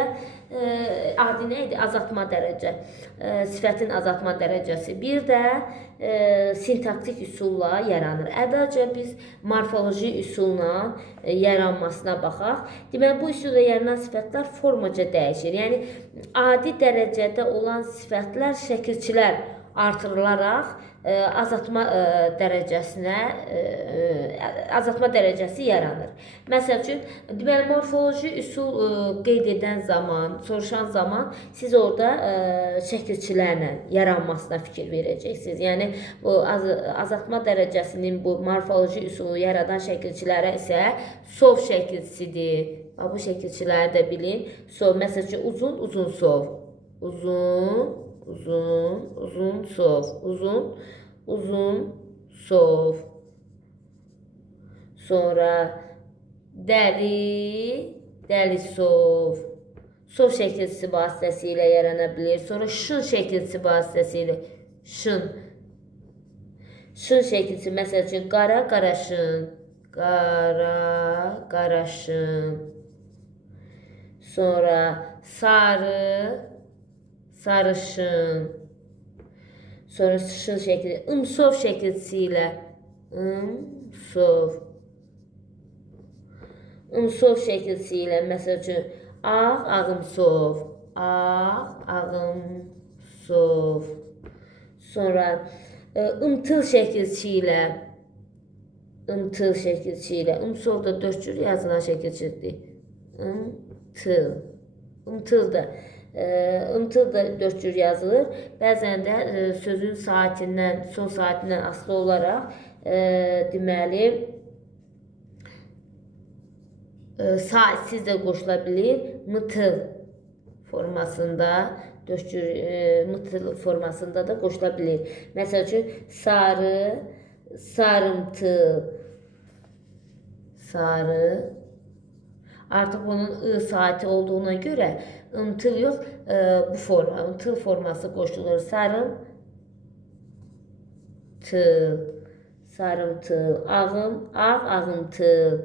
Adi nə idi? Azaltma dərəcə. Sifətin azaltma dərəcəsi. Bir də sintaktik üsulla yaranır. Əvvəlcə biz morfoloji üsulla yaranmasına baxaq. Deməli, bu üsulla yaranan sifətlər formaca dəyişir. Yəni, adi dərəcədə olan sifətlər şəkilçilər artırılaraq azaltma dərəcəsi yaranır. Məsəl üçün, deməli, morfoloji üsul qeyd edən zaman, soruşan zaman siz orada şəkilçilərlə yaranmasına fikir verəcəksiniz. Yəni, bu azaltma dərəcəsinin bu morfoloji üsulu yaradan şəkilçilərə isə sov şəkilçisidir. Bu şəkilçiləri də bilin. Sov, məsəl üçün, uzun, uzun sov. Uzun, sov. Uzun, sov. Sonra dəli, sov. Sov şəkilçisi vasitəsilə yarana bilir. Sonra şın şəkilçisi vasitəsilə şın. Şın şəkilçisi, məsəl üçün, qara, qaraşın. Qaraşın. Sonra sarı, sarışın. Sonra şın şəkilçisi, ımsov şəkilçisi ilə ımsov. Imsov şəkilçisi ilə, məsəl üçün, ağımsov. Ağımsov. Sonra ımtıl şəkilçisi ilə. Imsov da 4 cür yazılan şəkilçidir. Imtıl da 4 cür yazılır. Bəzən də sözün saatindən, son saatindən asılı olaraq deməli saatsiz də qoşula bilir. Mıtıl formasında, 4 cür mıtıl formasında da qoşula bilir. Məsəl üçün, sarı, sarımtıl. Sarı. Artıq bunun saati olduğuna görə ımtıl yox, bu forma, ımtıl forması qoşulur. Sarımtıl, ağımtıl,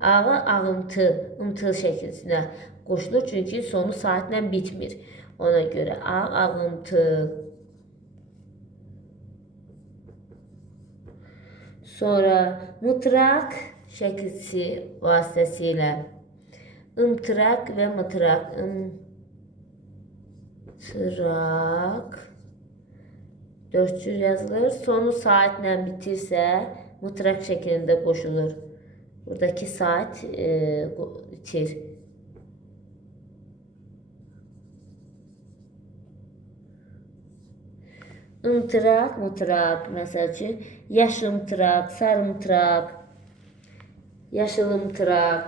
ağımtıl, ımtıl şəkilçisinə qoşulur. Çünki sonu saatlə bitmir. Ona görə ağımtıl. Sonra mıtraq şəkilçisi vasitəsilə ımtıraq və mıtraq. Imtıraq 4 cür yazılır. Sonu saatlə bitirsə mıtraq şəklində qoşulur. Buradakı saat itir. Imtıraq, mıtraq, məsəl üçün, yaşımtıraq, sarımtıraq, yaşılımtıraq,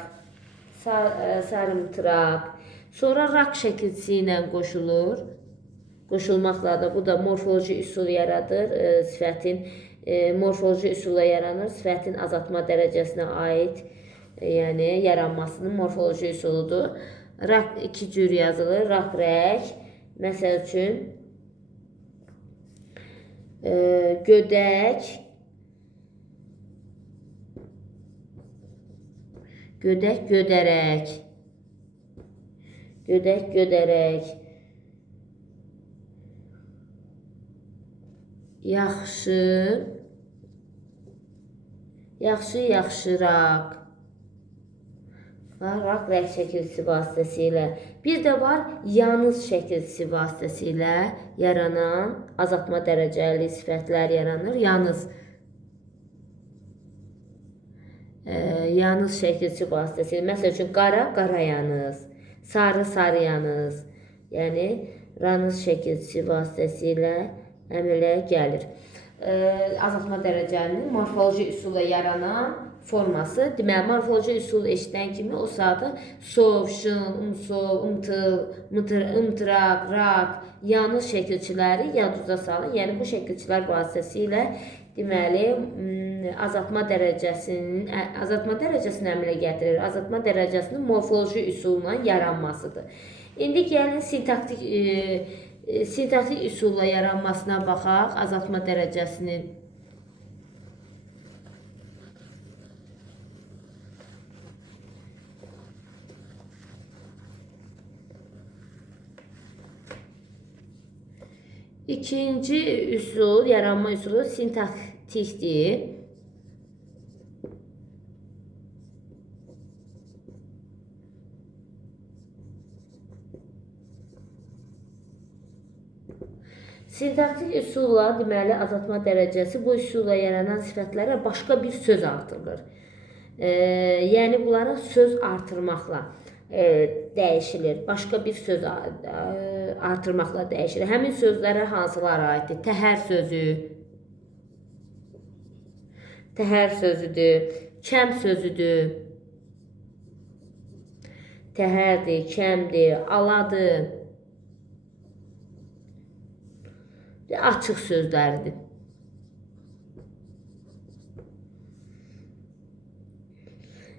sarımtıraq. Sonra rak şəkilçisi ilə qoşulur. Qoşulmaqla da bu da morfoloji üsul yaradır sifətin morfoloji üsulla yaranır. Sifətin azaltma dərəcəsinə aid yəni yaranmasının morfoloji üsuludur. Rak iki cür yazılır. Rak rək. Məsəl üçün gödək, gödək, gödərək, gödək, gödərək, yaxşı, yaxşı, yaxşıraq. Rak rək şəkilsi vasitəsilə. Bir də var, yanız şəkilsi vasitəsilə yaranan azaltma dərəcəli sifətlər yaranır. Yanız. Yanız şəkilsi vasitəsilə. Məsəl üçün, qara, qara yanız. Sarı, sarı yanız. Yəni, ranız şəkilsi vasitəsilə əmələ gəlir. Azaltma dərəcəlinin morfoloji üsulla yaranan forması. Deməli, morfoloji üsul eşidən kimi o sadə sov, şın, umsov, umtıl, mıtır, ımtıraq, rak, yanız şəkilçiləri yaduza salın. Yəni, bu şəkilçilər vasitəsilə deməli, azaltma dərəcəsinin əmələ gətirir. Azaltma dərəcəsinin morfoloji üsulla yaranmasıdır. İndi gəlin sintaktik üsulla yaranmasına baxaq. Azaltma dərəcəsinin İkinci üsul, yaranma üsulu sintaktikdir. Sintaktik üsulla deməli azaltma dərəcəsi bu üsulla yaranan sifətlərə başqa bir söz artırılır. Yəni bunlara söz artırmaqla dəyişilir. Başqa bir söz artırmaqla dəyişilir. Həmin sözlərə hansılara aiddir? Təhər sözü, təhər sözüdür, kəm sözüdür, təhərdir, kəmdir, aladır, açıq sözlərdir.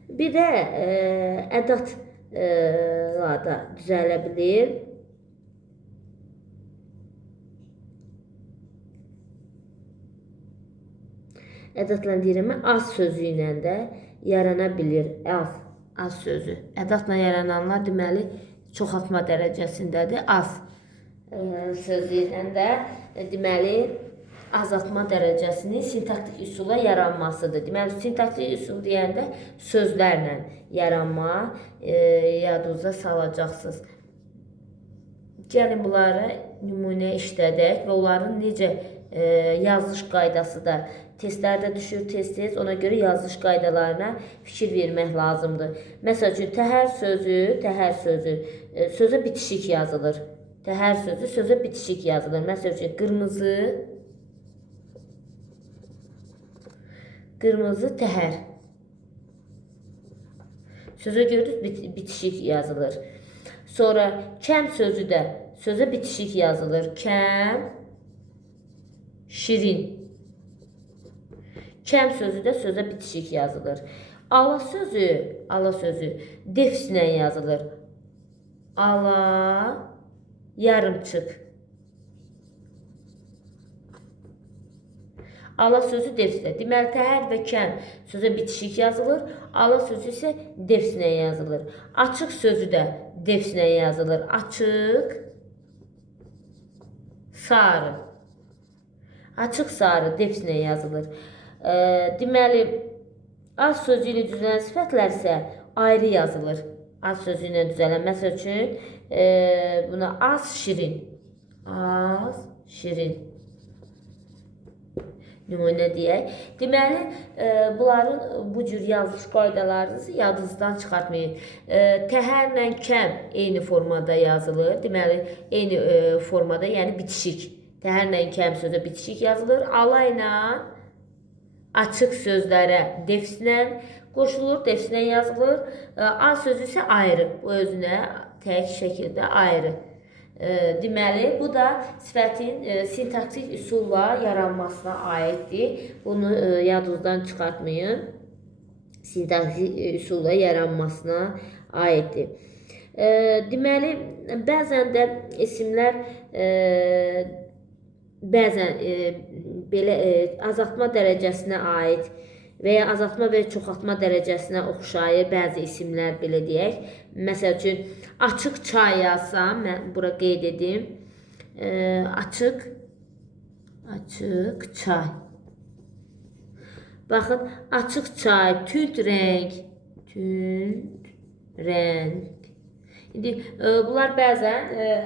Bir də ədatlar da düzələ bilir. Ədatla deyirəm, az sözü ilə də yarana bilir. Az sözü. Ədatla yarananlar deməli çoxaltma dərəcəsindədir. Az sözü ilə də deməli azaltma dərəcəsinin sintaktik üsulla yaranmasıdır. Deməli, sintaktik üsul deyəndə sözlərlə yaranma yadınıza salacaqsınız. Gəlin bunları nümunə işlədək və onların necə yazılış qaydası da testlərdə düşür tez-tez. Ona görə yazılış qaydalarına fikir vermək lazımdır. Məsəl üçün, təhər sözü sözə bitişik yazılır. Təhər sözü sözə bitişik yazılır. Məsəl üçün, qırmızı təhər. Sözə gördünüz, bitişik yazılır. Sonra kəm sözü də sözə bitişik yazılır. Kəm, şirin. Kəm sözü də sözə bitişik yazılır. Ala sözü defislə yazılır. Ala, yarımçıq. Ala sözü defislə. Deməli, təhər və kəm sözə bitişik yazılır. Ala sözü isə defislə yazılır. Açıq sözü də defislə yazılır. Açıq, sarı. Açıq, sarı defislə yazılır. Deməli, az sözü ilə düzələn sifətlər isə ayrı yazılır. Az sözü ilə düzələn. Məsəl üçün, buna az, şirin. Az, şirin. Nümunə deyək. Deməli, bunların bu cür yazılış qaydalarınızı yadınızdan çıxartmayın. Təhərlə kəm eyni formada yazılır. Deməli, eyni formada, yəni bitişik. Təhərlə kəm sözə bitişik yazılır. Ala ilə açıq sözlərə defislə qoşulur, defislə yazılır. Az sözü isə ayrı. Bu özünə tək şəkildə ayrı Deməli, bu da sifətin sintaktik üsulla yaranmasına aiddir. Bunu yadınızdan çıxartmayın. Sintaktik üsulla yaranmasına aiddir. Deməli, bəzən də isimlər bəzən belə azaltma dərəcəsinə aid və ya azaltma və çoxaltma dərəcəsinə oxşayır bəzi isimlər, belə deyək. Məsəl üçün, açıq çay yazsam, mən bura qeyd edim. Açıq çay. Baxın, açıq çay, tünd rəng. İndi bunlar bəzən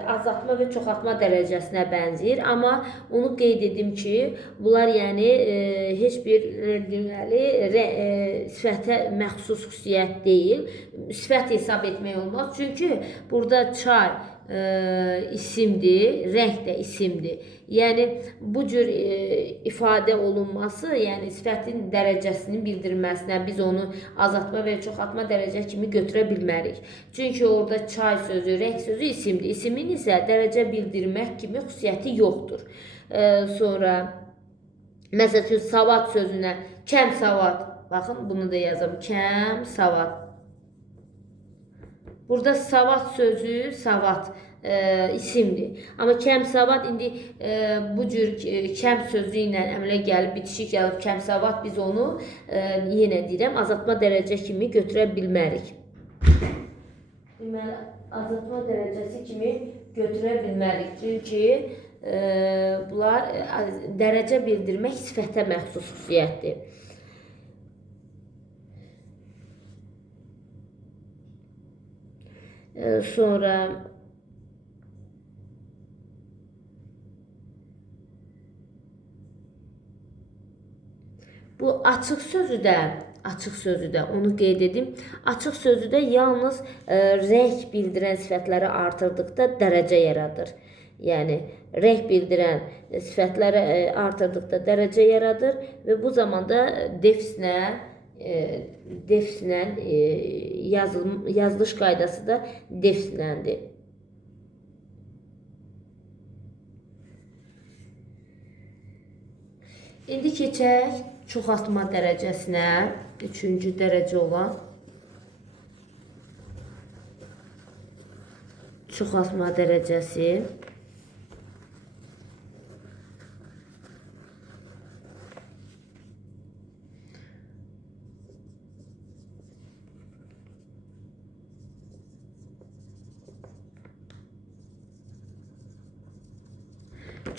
azaltma və çoxaltma dərəcəsinə bənzəyir, amma onu qeyd edim ki, bunlar yəni heç bir deməli sifətə məxsus xüsusiyyət deyil. Sifət hesab etmək olmaz. Çünki burada çay isimdir, rəng də isimdir. Yəni bu cür ifadə olunması, yəni sifətin dərəcəsinin bildirilməsinə biz onu azaltma və çoxaltma dərəcə kimi götürə bilmərik. Çünki orada çay sözü, rəng sözü isimdir. İsimin isə dərəcə bildirmək kimi xüsusiyyəti yoxdur. Sonra məsəl üçün savad sözünə kəm savad. Baxın, bunu da yazım. Kəm savad. Burada savad sözü, savad isimdir. Amma kəm savad indi bu cür kəm sözü ilə əmələ gəlib, bitişik gəlib kəm savad, biz onu yenə deyirəm, azaltma dərəcə kimi götürə bilmərik. Deməli, azaltma dərəcəsi kimi götürə bilmərik. Çünki bunlar dərəcə bildirmək sifətə məxsus xüsusiyyətdir. Sonra bu açıq sözü də onu qeyd edim. Açıq sözü də yalnız rəng bildirən sifətləri artırdıqda dərəcə yaradır. Yəni rəng bildirən sifətləri artırdıqda dərəcə yaradır və bu zamanda defislə yazılış qaydası da defsləndir. İndi keçək çoxaltma dərəcəsinə, 3-cü dərəcə olan çoxaltma dərəcəsi.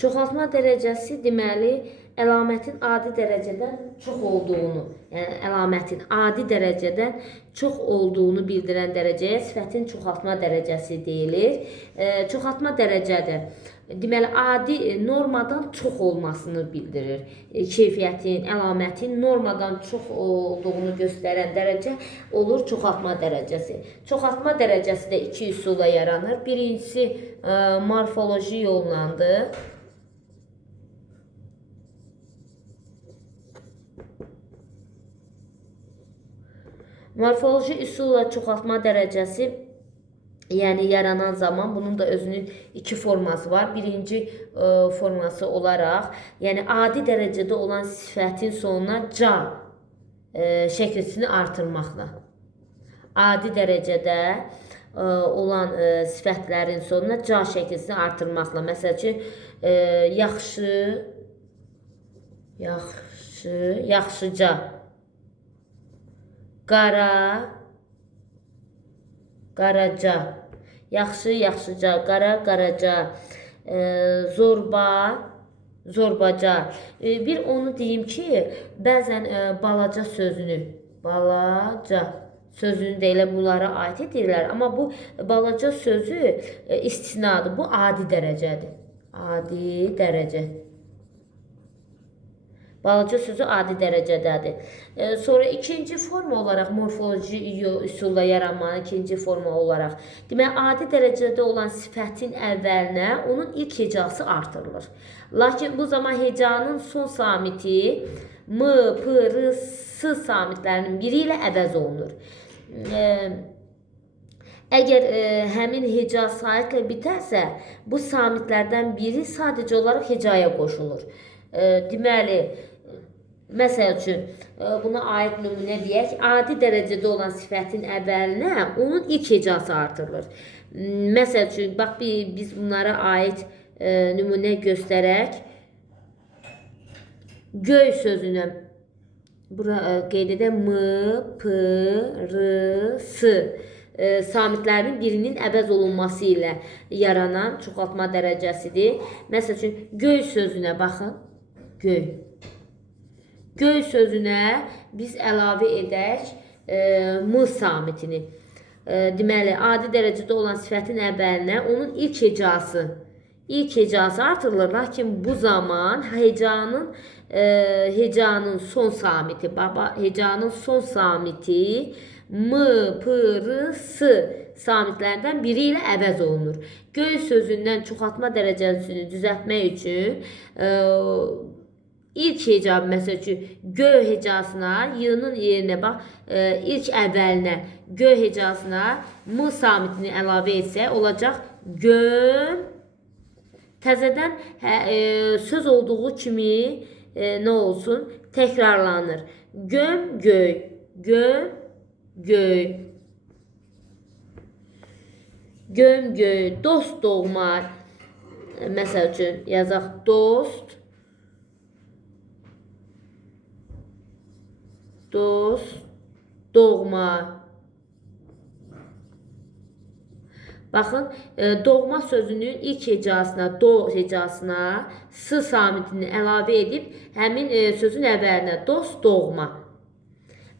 Çoxaltma dərəcəsi deməli əlamətin adi dərəcədən çox olduğunu, yəni əlamətin adi dərəcədən çox olduğunu bildirən dərəcəyə sifətin çoxaltma dərəcəsi deyilir. Çoxaltma dərəcədə deməli adi normadan çox olmasını bildirir. Keyfiyyətin, əlamətin normadan çox olduğunu göstərən dərəcə olur çoxaltma dərəcəsi. Çoxaltma dərəcəsi də iki üsulla yaranır. Birincisi morfoloji yollandır. Morfoloji üsulla çoxaltma dərəcəsi, yəni yaranan zaman bunun da özünün iki forması var. Birinci forması olaraq, yəni adi dərəcədə olan sifətin sonuna ca şəkilçisini artırmaqla. Adi dərəcədə olan sifətlərin sonuna ca şəkilçisini artırmaqla. Məsəl üçün, yaxşı, yaxşıca. Qara, qaraca. Yaxşı, yaxşıca. Qara, qaraca. Zorba, zorbaca. Bir onu deyim ki, bəzən balaca sözünü, balaca sözünü də elə bunlara aid edirlər. Amma bu balaca sözü istinadır. Bu adi dərəcədir. Adi dərəcə. Balaca sözü adi dərəcədədir. Sonra ikinci forma olaraq morfoloji üsulla yaranmanın ikinci forma olaraq demək, adi dərəcədə olan sifətin əvvəlinə onun ilk hecası artırılır. Lakin bu zaman hecanın son samiti m, p, r, s samitlərinin biri ilə əvəz olunur. Əgər həmin heca saitlə bitərsə, bu samitlərdən biri sadəcə olaraq hecaya qoşulur. Deməli, məsəl üçün, buna aid nümunə deyək, adi dərəcədə olan sifətin əvvəlinə onun ilk hecası artırılır. Məsəl üçün, bax, biz bunlara aid nümunə göstərək. Göy sözünə bura qeyd edək, m, p, r, s samitlərin birinin əvəz olunması ilə yaranan çoxaltma dərəcəsidir. Məsəl üçün, göy sözünə baxın. Göy. Göy sözünə biz əlavə edək m samitini. Deməli, adi dərəcədə olan sifətin əvvəlinə onun ilk hecası artırılır. Lakin bu zaman hecanın son samiti, hecanın son samiti m, p, r, s samitlərdən biri ilə əvəz olunur. Göy sözündən çoxaltma dərəcəsini düzəltmək üçün ilk heca, məsəl üçün, göy hecasına y-nın yerinə bax, ilk əvvəlinə göy hecasına m samitini əlavə etsək, olacaq göm. Təzədən söz olduğu kimi nə olsun? Təkrarlanır. Göm, göy. Göm, göy. Göm, göy. Dost, doğma. Məsəl üçün, yazaq dost. Dost, doğma. Baxın, doğma sözünün ilk hecasına, do hecasına s samitini əlavə edib həmin sözün əvvəlinə dost, doğma.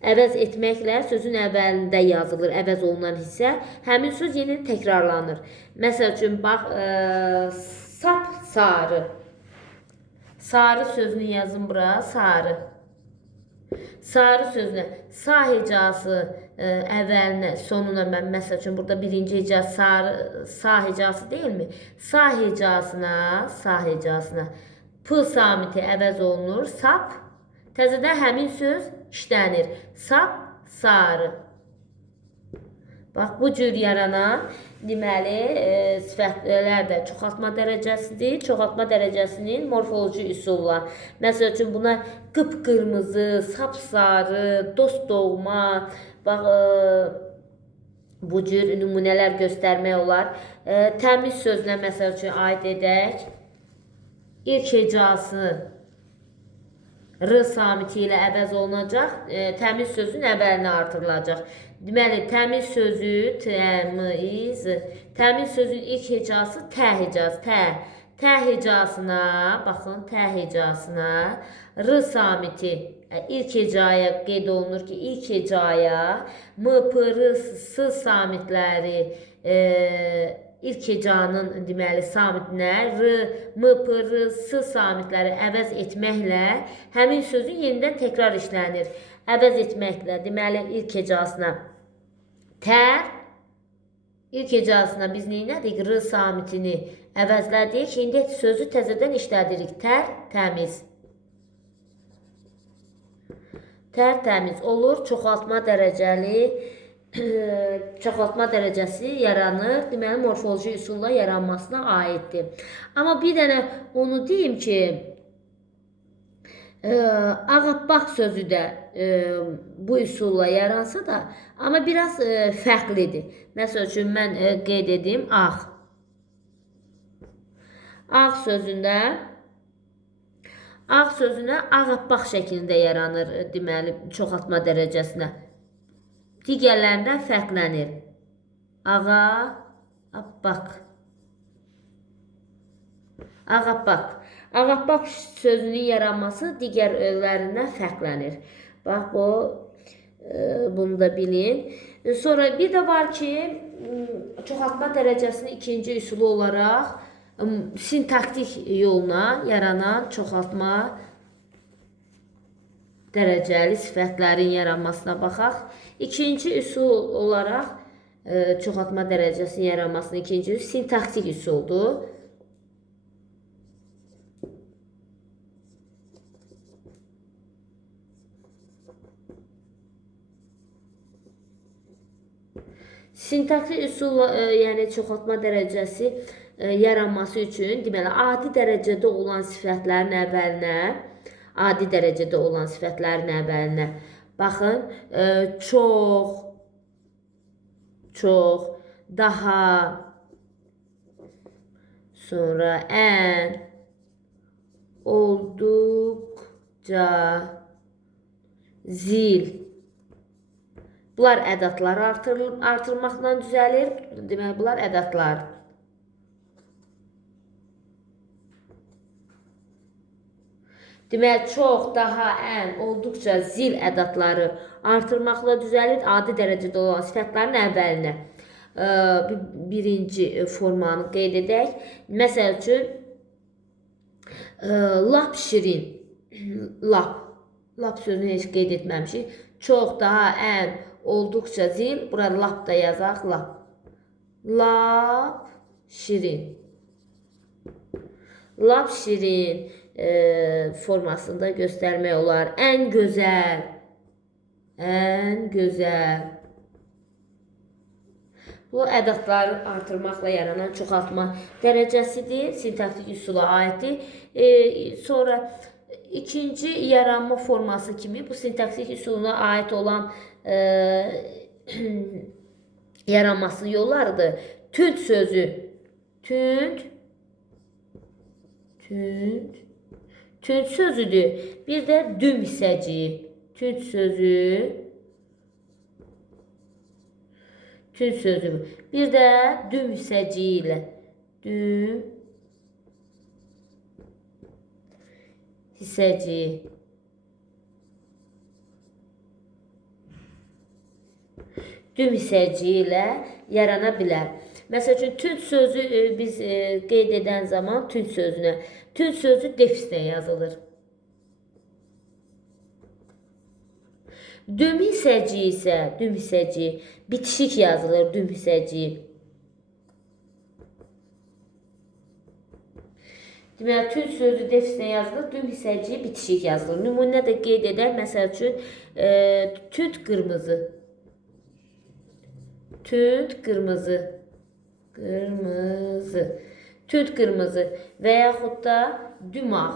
Əvəz etməklə sözün əvvəlində yazılır, əvəz olunan hissə. Həmin söz yenə təkrarlanır. Məsəl üçün, bax, sap, sarı. Sarı sözünü yazın bura, sarı. Sarı sözünə sa hecası əvvəlinə, sonuna, mən məsəl üçün burada birinci hecası sarı, sa hecası deyilmi? Sa hecasına p samiti əvəz olunur, sap. Təzədən həmin söz işlənir. Sap, sarı. Bax, bu cür yaranan, deməli, sifətlər də çoxaltma dərəcəsidir. Çoxaltma dərəcəsinin morfoloji üsullar. Məsəl üçün, buna qıpqırmızı, sapsarı, dost doğma, bax, bu cür nümunələr göstərmək olar. Təmiz sözünə, məsəl üçün, aid edək. İlk hecası r samiti ilə əvəz olunacaq. Təmiz sözün əvvəlinə artırılacaq. Deməli, təmiz sözü, təmiz, təmiz sözün ilk hecası tə hecası, tə hecasına, baxın, tə hecasına r samiti, ilk hecaya qeyd olunur ki, ilk hecaya m, p, r, s samitləri ilk hecanın, deməli, samitinə r, m, p, r, s samitləri əvəz etməklə həmin sözün yenidən təkrar işlənir. Əvəz etməklə, deməli, ilk hecasına tər, ilk hecasına biz neynədik? R samitini əvəzlədik. İndi sözü təzədən işlədirik. Tər, təmiz. Tər, təmiz olur. Çoxaltma dərəcəli, çoxaltma dərəcəsi yaranır. Deməli, morfoloji üsulla yaranmasına aiddir. Amma bir dənə onu deyim ki, ağappaq sözü də bu üsulla yaransa da, amma biraz fərqlidir. Məsəl üçün, mən qeyd edim, ağ. Ağ sözünə ağappaq şəklində yaranır, deməli, çoxaltma dərəcəsinə. Digərlərindən fərqlənir. Ağappaq. Ağappaq. Ağappaq sözünün yaranması digərlərindən fərqlənir. Bax, bunu da bilin. Sonra bir də var ki, çoxaltma dərəcəsinin ikinci üsulu olaraq sintaktik yolla yaranan çoxaltma dərəcəli sifətlərin yaranmasına baxaq. İkinci üsul olaraq çoxaltma dərəcəsinin yaranmasının ikinci üsul sintaktik üsuldur. Sintaksi üsul, yəni çoxaltma dərəcəsi yaranması üçün deməli adi dərəcədə olan sifətlərin əvvəlinə baxın, çox, daha, sonra ən, olduqca, zil. Bunlar ədatlar artırmaqla düzəlir. Deməli, bunlar ədatlar. Deməli, çox, daha, ən, olduqca, zil ədatları artırmaqla düzəlir. Adi dərəcədə olan sifətlərin əvvəlinə. Birinci formanı qeyd edək. Məsəl üçün, lap şirin. Lap sözünü heç qeyd etməmişik. Çox, daha, ən, olduqca, zil. Burada lap da yazaq, lap. Lap şirin. Lap şirin formasında göstərmək olar. Ən gözəl. Bu ədatları artırmaqla yaranan çoxaltma dərəcəsidir. Sintaktik üsula aiddir. Sonra ikinci yaranma forması kimi bu sintaktik üsuluna aid olan yaranması yollarıdır. Tünd sözü. Tünd sözüdür. Bir də düm hissəciyi. Tünd sözü. Bir də düm hissəciyi ilə. Düm hissəciyi. Düm hissəciyi ilə yarana bilər. Məsəl üçün, tünd sözü biz qeyd edən zaman tünd sözü defislə yazılır. Düm hissəciyi isə, bitişik yazılır, düm hissəciyi. Deməli, tünd sözü defislə yazılır, düm hissəciyi bitişik yazılır. Nümunə də qeyd edək, məsəl üçün, tünd qırmızı. Tünd qırmızı və yaxud da dümağ.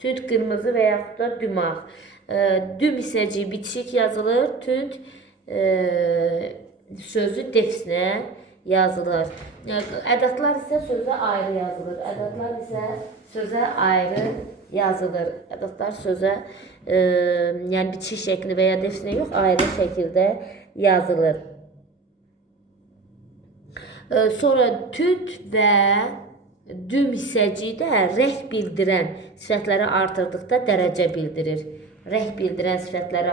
Tünd qırmızı və yaxud da dümağ. Düm hissəciyi bitişik yazılır, tünd sözü defislə yazılır. Ədatlar isə sözə ayrı yazılır. Ədadlar sözə yəni bitişik şəkli və ya defislə yox, ayrı şəkildə yazılır. Sonra tünd və düm hissəciyi də rəng bildirən sifətləri artırdıqda dərəcə bildirir. Rəng bildirən sifətləri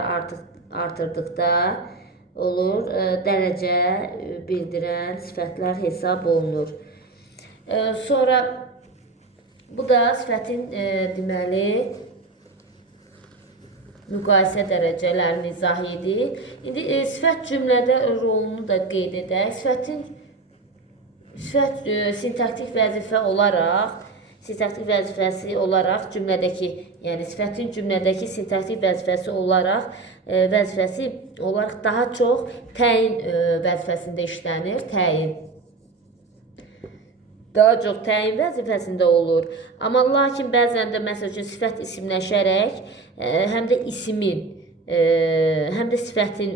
artırdıqda olur, dərəcə bildirən sifətlər hesab olunur. Sonra bu da sifətin deməli müqayisə dərəcələrini izah edir. İndi sifət cümlədə rolunu da qeyd edək. Sifət sintaktik vəzifəsi olaraq cümlədəki, yəni sifətin cümlədəki sintaktik vəzifəsi olaraq daha çox təyin vəzifəsində işlənir. Daha çox təyin vəzifəsində olur. Amma lakin bəzən də məsəl üçün sifət isimləşərək həm də sifətin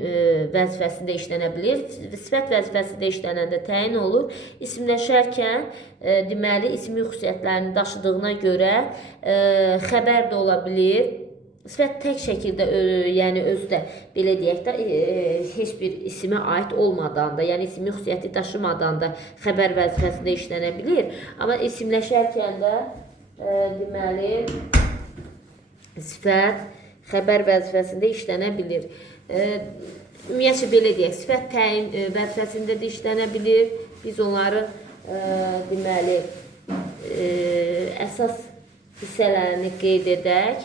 vəzifəsində işlənə bilir. Sifət vəzifəsində işlənəndə təyin olur. İsimləşərkən deməli ismi xüsusiyyətlərini daşıdığına görə xəbər də ola bilir. Sifət tək şəkildə, yəni özü də belə deyək də heç bir isimə aid olmadan da, yəni ismi xüsusiyyəti daşımadan da xəbər vəzifəsində işlənə bilir. Amma isimləşərkən də deməli sifət xəbər vəzifəsində işlənə bilir. Ümumiyyətcə belə deyək, sifət təyin vəzifəsində də işlənə bilir. Biz onların deməli əsas hissələrini qeyd edək.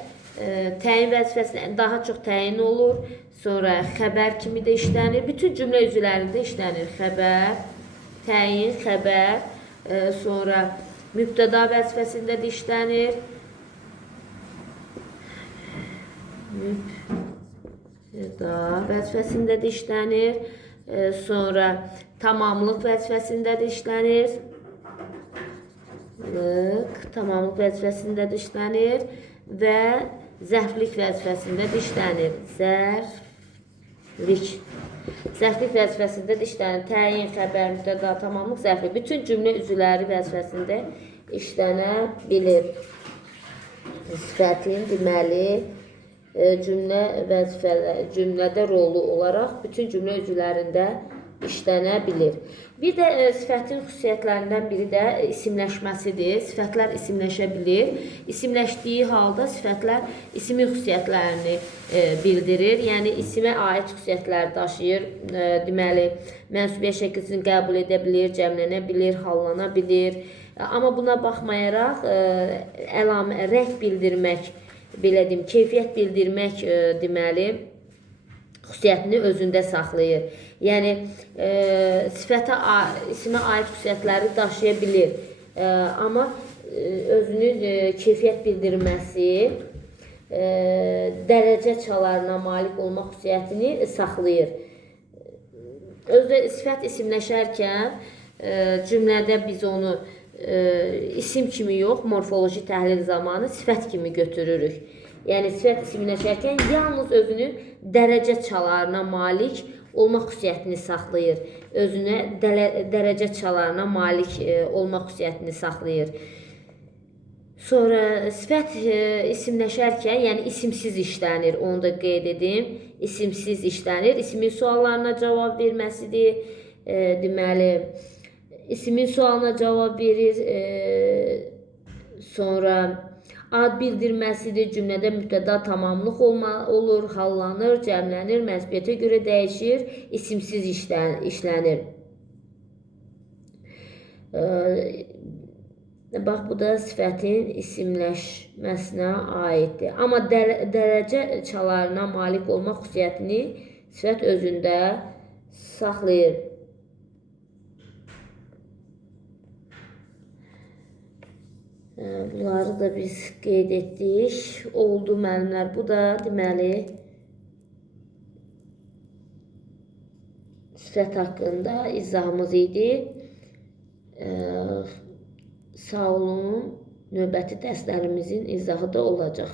Təyin vəzifəsində daha çox təyin olur. Sonra xəbər kimi də işlənir. Bütün cümlə üzvlərində işlənir. Xəbər, təyin, xəbər. Sonra mübtəda vəzifəsində də işlənir. Da vəzifəsində də işlənir. Sonra tamamlıq vəzifəsində də işlənir. Tamamlıq vəzifəsində də işlənir və zərflik vəzifəsində də işlənir. Zərflik vəzifəsində də işlənir. Təyin, xəbər, mübtəda, tamamlıq, zərflik. Bütün cümlə üzvləri vəzifəsində işlənə bilir. Sifətin deməli cümlədə rolu olaraq bütün cümlə üzvlərində işlənə bilir. Bir də sifətin xüsusiyyətlərindən biri də isimləşməsidir. Sifətlər isimləşə bilir. İsimləşdiyi halda sifətlər isimin xüsusiyyətlərini bildirir. Yəni isimə aid xüsusiyyətlər daşıyır. Deməli, mənsubiyyət şəkilsini qəbul edə bilir, cəmlənə bilir, hallana bilir. Amma buna baxmayaraq əlamə, rəng bildirmək, belə deyim, keyfiyyət bildirmək deməli xüsusiyyətini özündə saxlayır. Yəni sifətə, isimə aid xüsusiyyətləri daşıya bilir. Amma özünün keyfiyyət bildirməsi, dərəcə çalarına malik olmaq xüsusiyyətini saxlayır. Özdə sifət isimləşərkən cümlədə biz onu isim kimi yox, morfoloji təhlil zamanı sifət kimi götürürük. Yəni sifət isimləşərkən yalnız özünün dərəcə çalarına malik olmaq xüsusiyyətini saxlayır. Özünə dərəcə çalarına malik olmaq xüsusiyyətini saxlayır. Sonra sifət isimləşərkən, yəni isimsiz işlənir, onu da qeyd edim. İsimsiz işlənir, isimin suallarına cavab verməsidir. Deməli, isimin sualına cavab verir. Sonra ad bildirməsidir, cümlədə mübtəda tamamlıq olur, hallanır, cəmlənir, mənsubiyyətə görə dəyişir, isimsiz işlənir. Bax, bu da sifətin isimləşməsinə aiddir. Amma dərəcə çalarına malik olmaq xüsusiyyətini sifət özündə saxlayır. Bunları da biz qeyd etdik. Oldu müəllimlər. Bu da deməli sifət haqqında izahımız idi. Sağ olun. Növbəti dərslərimizin izahı da olacaq.